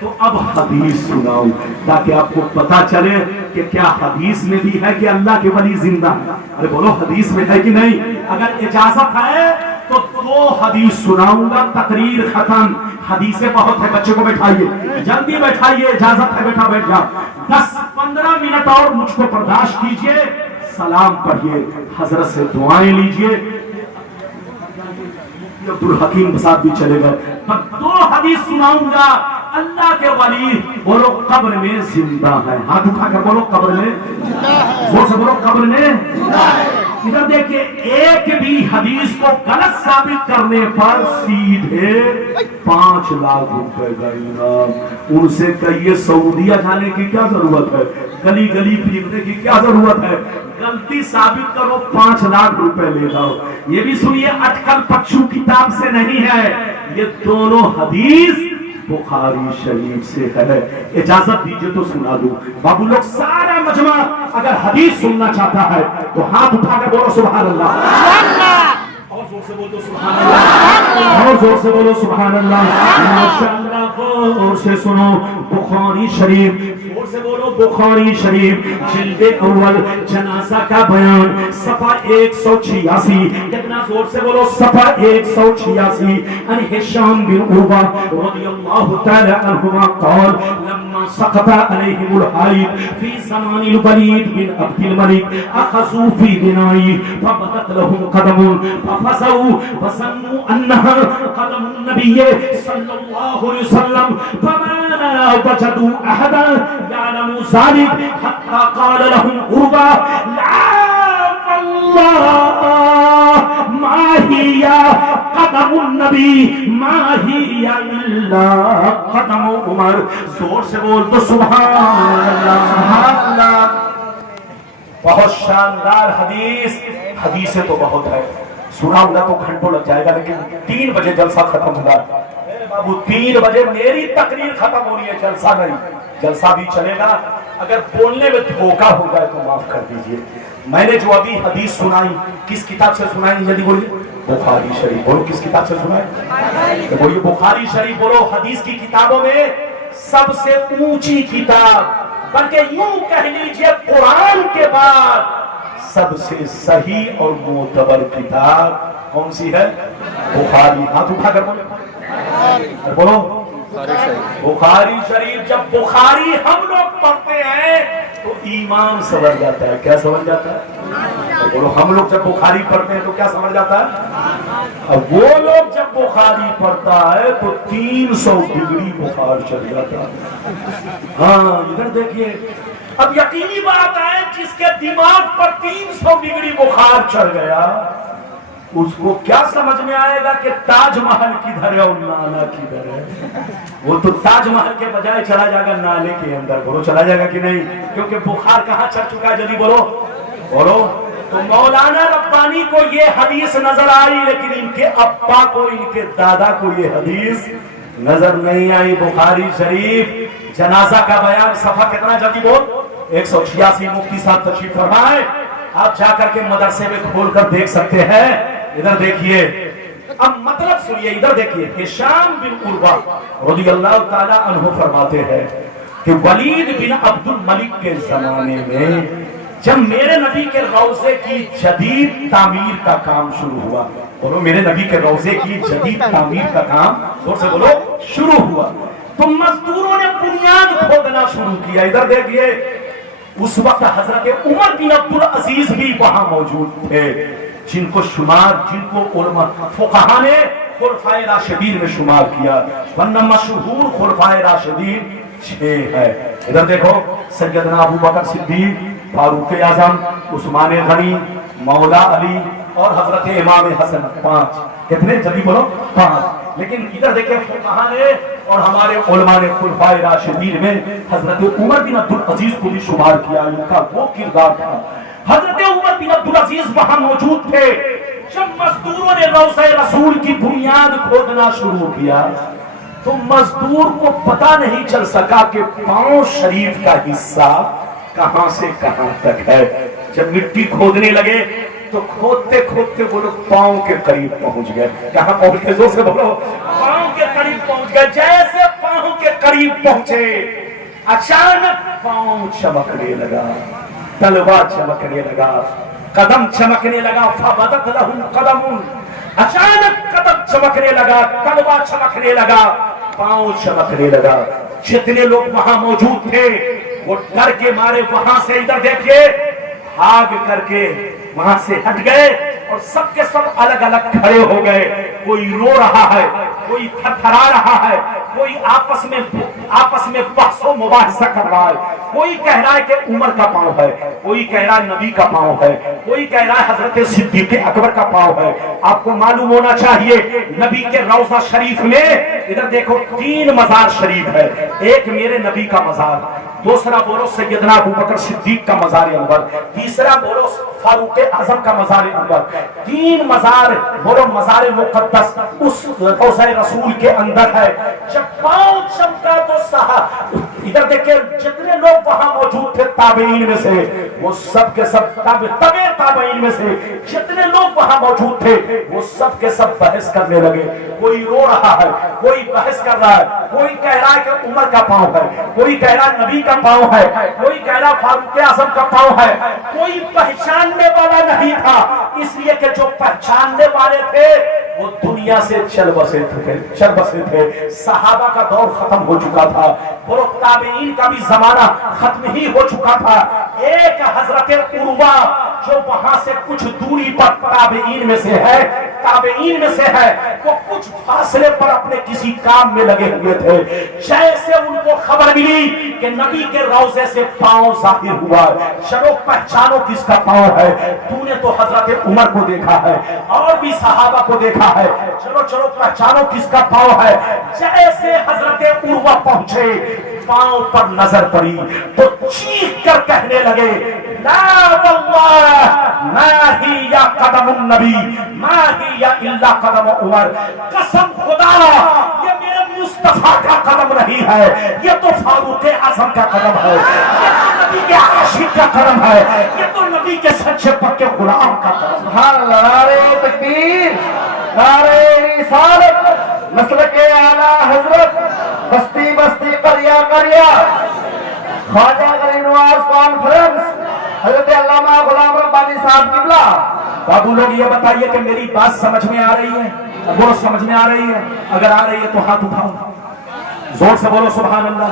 تو اب حدیث سناؤں تاکہ آپ کو پتا چلے کہ کیا حدیث میں بھی ہے کہ اللہ کے ولی زندہ ہے. ارے بولو حدیث میں ہے کہ نہیں؟ اگر اجازت ہے تو 2 حدیث سناؤں گا، تقریر ختم. حدیثیں بہت ہے، بچے کو بیٹھائیے، جلدی بیٹھائیے، اجازت ہے بیٹھا بیٹھ جا. 10-15 منٹ اور مجھ کو برداشت کیجئے، سلام پڑھیے، حضرت سے دعائیں لیجئے. عبدالحکیم صاحب بھی چلے گئے. 2 حدیث سناؤں گا. اللہ کے ولی بولو قبر میں زندہ ہے. ہاتھ اٹھا کر بولو قبر میں زور سے بولو قبر میں. ادھر دیکھیں، ایک بھی حدیث کو غلط ثابت کرنے پر سیدھے 5 لاکھ روپے کا انعام. ان سے کہیے سعودیہ جانے کی کیا ضرورت ہے، گلی گلی پھرنے کی کیا ضرورت ہے، غلطی ثابت کرو 5 لاکھ روپے لے جاؤ. یہ بھی سنیے، اٹکل پچھو کتاب سے نہیں ہے، یہ دونوں حدیث بخاری شریف سے ہے. اجازت دیجئے تو سنا دوں. بابو لوگ سارا مجمع اگر حدیث سننا چاہتا ہے تو ہاتھ اٹھا کر بولو سبحان اللہ. اور زور سے بولو سبحان اللہ، اور زور سے بولو سبحان اللہ. ماشاءاللہ غور سے سنو. بخاری شریف، زور سے بولو بخاری شریف، جلد اول جنازہ کا بیان، صفحہ 186. کتنا زور سے بولو؟ صفحہ 186. ان ہشام بن عروہ رضی اللہ تعالی عنہما قال لما سقط علیہم الحائط فی زمان الولید بن عبد الملک اخذوا فی بنائی فبدت لهم قدم ففزعوا وظنوا انها قدم النبی صلی اللہ علیہ وسلم فما وجدوا احدا يعلم ذلك حتى قال لهم عروہ لا والله ما هي قدم النبی ما هي الا قدم عمر. زور سے بول تو سبحان اللہ سبحان اللہ. بہت شاندار حدیث. حدیثیں تو بہت ہے، سناؤں گا تو گھنٹوں لگ جائے گا، لیکن 3 بجے جلسہ ختم ہوگا. بابو 3 بجے میری تقریر ختم ہو رہی ہے، جلسہ نہیں. جلسہ بھی چلے گا، اگر بولنے میں دھوکہ ہو جائے تو معاف کر دیجئے. میں نے جو ابھی حدیث سنائی کس کتاب سے سنائی؟ جلدی بولیے. بخاری شریف. بولو کس کتاب سے سنائی؟ بولیے بخاری شریف. بولو حدیث کی کتابوں میں سب سے اونچی کتاب، بلکہ یوں کہہ لیجئے قرآن کے بعد سب سے صحیح اور معتبر کتاب کون سی ہے؟ بخاری. ہاتھ اٹھا کر بولو بخاری شریف. جب بخاری ہم لوگ پڑھتے ہیں تو ایمان سمجھ جاتا ہے. کیا سمجھ جاتا ہے؟ بولو ہم لوگ جب بخاری پڑھتے ہیں تو کیا سمجھ جاتا ہے؟ اب وہ لوگ جب بخاری پڑھتا ہے تو 300 ڈگری بخار چل جاتا ہے. ہاں ادھر دیکھیے، اب یقینی بات ہے جس کے دماغ پر 300 ڈگری بخار چڑھ گیا اس کو کیا سمجھ میں آئے گا کہ تاج محل کدھر ہے اور نالا کدھر ہے؟ وہ تو تاج محل کے بجائے چلا جائے گا نالے کے اندر. بولو چلا جائے گا کہ نہیں؟ کیونکہ بخار کہاں چڑھ چکا ہے. جلدی بولو بولو. تو مولانا ربانی کو یہ حدیث نظر آئی، لیکن ان کے ابا کو، ان کے دادا کو یہ حدیث نظر نہیں آئی. بخاری شریف جنازہ کا بیان، صفحہ کتنا؟ جلدی بول. 186. مفتی صاحب تشریف فرمائے، آپ جا کر کے مدرسے میں کھول کر دیکھ سکتے ہیں. ادھر دیکھیے، اب مطلب سنیے. ادھر دیکھیے، ہشام بن عروہ رضی اللہ تعالی عنہ فرماتے ہیں کہ ولید بن عبد الملک کے زمانے میں جب میرے نبی کے روضے کی جدید تعمیر کا کام شروع ہوا. بولو میرے نبی کے روضے کی جدید تعمیر کا کام زور سے بولو شروع ہوا تو مزدوروں نے بنیاد کھودنا شروع کیا. ادھر دیکھیے، اس وقت حضرت عمر بن عبدالعزیز بھی وہاں موجود تھے، جن کو علماء فقہا نے خلفائے راشدین میں شمار کیا، ورنہ مشہور خلفائے راشدین 6 ہے. ادھر دیکھو، سیدنا ابو بکر صدیق، فاروق اعظم، عثمان غنی، مولا علی اور حضرت امام حسن. 5. کتنے؟ جلدی بولو. 5. لیکن ادھر دیکھیں فقہا نے اور ہمارے علماء نے خلفائے راشدین میں حضرت عمر بن عبدالعزیز کو بھی شمار کیا. ان کا وہ کردار تھا. حضرت عمر بن عبدالعزیز وہاں موجود تھے جب مزدوروں نے روضہ رسول کی بنیاد کھودنا شروع کیا تو مزدور کو پتہ نہیں چل سکا کہ پاؤں شریف کا حصہ کہاں سے کہاں تک ہے. جب مٹی کھودنے لگے تو کھودتے کھودتے وہ لوگ پاؤں کے قریب پہنچ گئے. کہاں پہنچ گئے؟ زور سے بولو. پاؤں کے قریب پہنچ گئے. جیسے پاؤں کے قریب پہنچے اچانک پاؤں چمکنے لگا، تلوا چمکنے لگا، قدم چمکنے لگا، فبدت لهم قدم، اچانک قدم چمکنے لگا، تلوا چمکنے لگا، پاؤں چمکنے لگا۔ جتنے لوگ وہاں موجود تھے وہ ڈر کے مارے وہاں سے ادھر دیکھیے بھاگ کر کے وہاں سے ہٹ گئے اور سب کے سب الگ الگ کھڑے ہو گئے۔ کوئی رو رہا ہے، کوئی تھر تھرا رہا ہے، کوئی آپس میں بحث و مباحثہ کر رہا ہے، کوئی کہہ رہا ہے کہ عمر کا پاؤں ہے، کوئی کہہ رہا ہے نبی کا پاؤں ہے، کوئی کہہ رہا ہے حضرت صدیق اکبر کا پاؤں ہے۔ آپ کو معلوم ہونا چاہیے نبی کے روضہ شریف میں ادھر دیکھو 3 مزار شریف ہے، ایک میرے نبی کا مزار، دوسرا بولو سیدنا ابو بکر صدیق کا مزار انور، تیسرا بولو فاروق اعظم کا مزار انور۔ 3 مزار بولو مزار مقدس اس روضہ رسول کے اندر ہے۔ جب پاؤں چمکا تو ادھر دیکھیں جتنے لوگ وہاں موجود تھے تابعین میں سے وہ سب کے سب تابعین میں سے جتنے لوگ وہاں موجود تھے وہ سب کے سب بحث کرنے لگے۔ کوئی رو رہا ہے، کوئی بحث کر رہا ہے، کوئی کہہ رہا ہے کہ عمر کا پاؤں ہے، کوئی کہہ رہا ہے نبی کا پاؤں ہے، کوئی کہہ رہا فاروق اعظم کا پاؤں ہے۔ کوئی پہچاننے والا نہیں تھا، اس لیے کہ جو پہچاننے والے تھے وہ دنیا سے چل بسے تھے۔ صحابہ کا دور ختم ہو چکا تھا اور تابعین کا بھی زمانہ ختم ہی ہو چکا تھا۔ ایک حضرت عروہ جو وہاں سے کچھ دوری پر تابعین میں سے ہے وہ کچھ فاصلے پر اپنے کسی کام میں لگے ہوئے تھے۔ جیسے ان کو خبر ملی کہ نبی کے روضے سے پاؤں ظاہر ہوا، چلو پہچانو کس کا پاؤں ہے، تو نے تو حضرت عمر کو دیکھا ہے اور بھی صحابہ کو دیکھا ہے، چلو پہچانو کس کا پاؤں ہے۔ جیسے حضرت عروہ پہنچے پاؤں پر نظر پڑی تو چیخ کر کہنے لگے لا واللہ ما ہی یا قدم النبی ما ہی یا الا قدم عمر، قسم خدا یہ میرے مصطفیٰ کا قدم نہیں ہے، یہ تو فاروق اعظم کا قدم ہے، یہ تو نبی کے عاشق کا قدم ہے، یہ تو نبی کے سچے پکے غلام کا قدم ہے۔ سبحان اللہ، نعرہ تکبیر، نعرہ رسالت، مسلک اعلیٰ حضرت، بستی بستی قریہ قریہ، خواجہ غریب نواز کانفرنس، حضرت علامہ غلام ربانی صاحب قبلہ۔ بابو لوگ یہ بتائیے کہ میری بات سمجھ میں آ رہی ہے؟ بولو سمجھ میں آ رہی ہے؟ اگر آ رہی ہے تو ہاتھ اٹھاؤ، زور سے بولو سبحان اللہ۔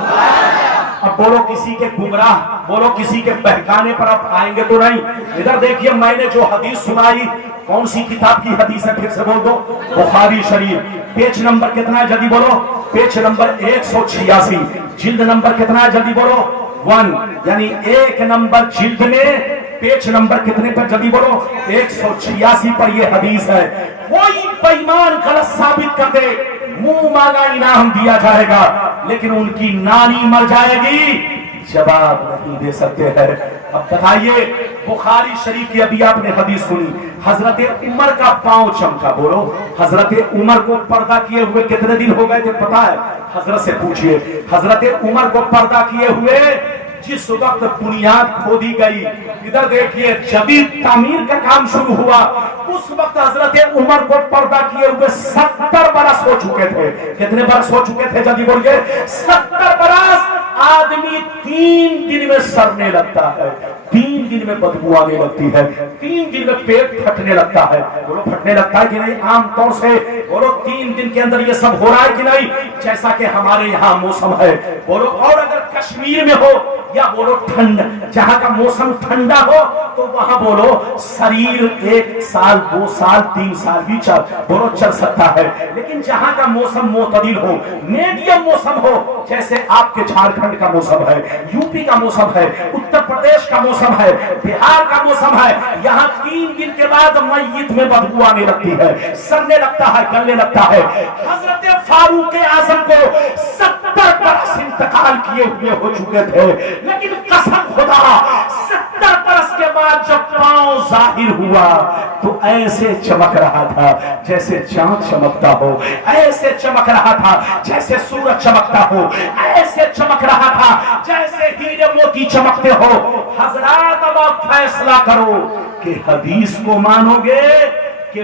اب بولو کسی کے گمراہ، بولو کسی کے بہکانے پر آپ آئیں گے تو نہیں۔ ادھر دیکھیے میں نے جو حدیث سنائی کون سی کتاب کی حدیث ہے؟ پھر سے بول دو، بخاری شریف، پیج نمبر کتنا ہے جلدی بولو؟ پیج نمبر 186، جلد نمبر کتنا ہے جلدی بولو؟ 1، یعنی 1 نمبر جلد میں پیج نمبر کتنے پر جلدی بولو؟ 186 پر یہ حدیث ہے۔ کوئی بے ایمان غلط ثابت کر دے منہ مانگا انعام دیا جائے گا، لیکن ان کی نانی مر جائے گی جواب نہیں دے سکتے ہیں۔ اب بتائیے بخاری شریف کی ابھی آپ نے حدیث سنی، حضرت عمر کا پاؤں چمکا، بولو حضرت عمر کو پردہ کیے ہوئے کتنے دن ہو گئے تھے پتا ہے؟ حضرت سے پوچھئے، حضرت عمر کو پردہ کیے ہوئے جس وقت بنیاد کھودی گئی، ادھر دیکھیے جدید تعمیر کا کام شروع ہوا، اس وقت حضرت عمر کو پردہ کیے ہوئے 70 برس ہو چکے تھے۔ کتنے برس ہو چکے تھے جلدی بولیے؟ 70 برس۔ آدمی 3 دن میں سڑنے لگتا ہے، 3 دن میں بدبو آنے لگتی ہے، 3 دن میں پیٹ پھٹنے لگتا ہے، بولو پھٹنے لگتا ہے کہ نہیں؟ عام طور سے بولو 3 دن کے اندر یہ سب ہو رہا ہے کہ نہیں؟ جیسا کہ ہمارے یہاں موسم ہے، بولو اور اگر کشمیر میں ہو یا بولو ٹھنڈ، جہاں کا موسم ٹھنڈا ہو تو وہاں بولو شریر 1 سال 2 سال 3 سال بھی بولو چل سکتا ہے، لیکن جہاں کا موسم معتدل ہو، میڈیم موسم ہو، جیسے آپ کے جھارکھنڈ کا موسم ہے، یو پی کا موسم ہے، اتر پردیش کا موسم ہے، بہار کا موسم ہے، یہاں 3 دن کے بعد میت میں بدبو آنے لگتی ہے، سڑنے لگتا ہے، گلنے لگتا ہے۔ حضرت فاروق اعظم کو 70 برس انتقال کیے ہوئے ہو چکے تھے، لیکن قسم خدا 70 برس کے بعد جب پاؤں ظاہر ہوا تو ایسے چمک رہا تھا جیسے چاند چمکتا ہو، ایسے چمک رہا تھا جیسے سورج چمکتا ہو، ایسے چمک رہا تھا جیسے ہیرے موتی چمکتے ہو۔ حضرات اب آپ فیصلہ کرو کہ حدیث کو مانو گے کہ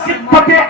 6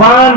1,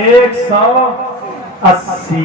180।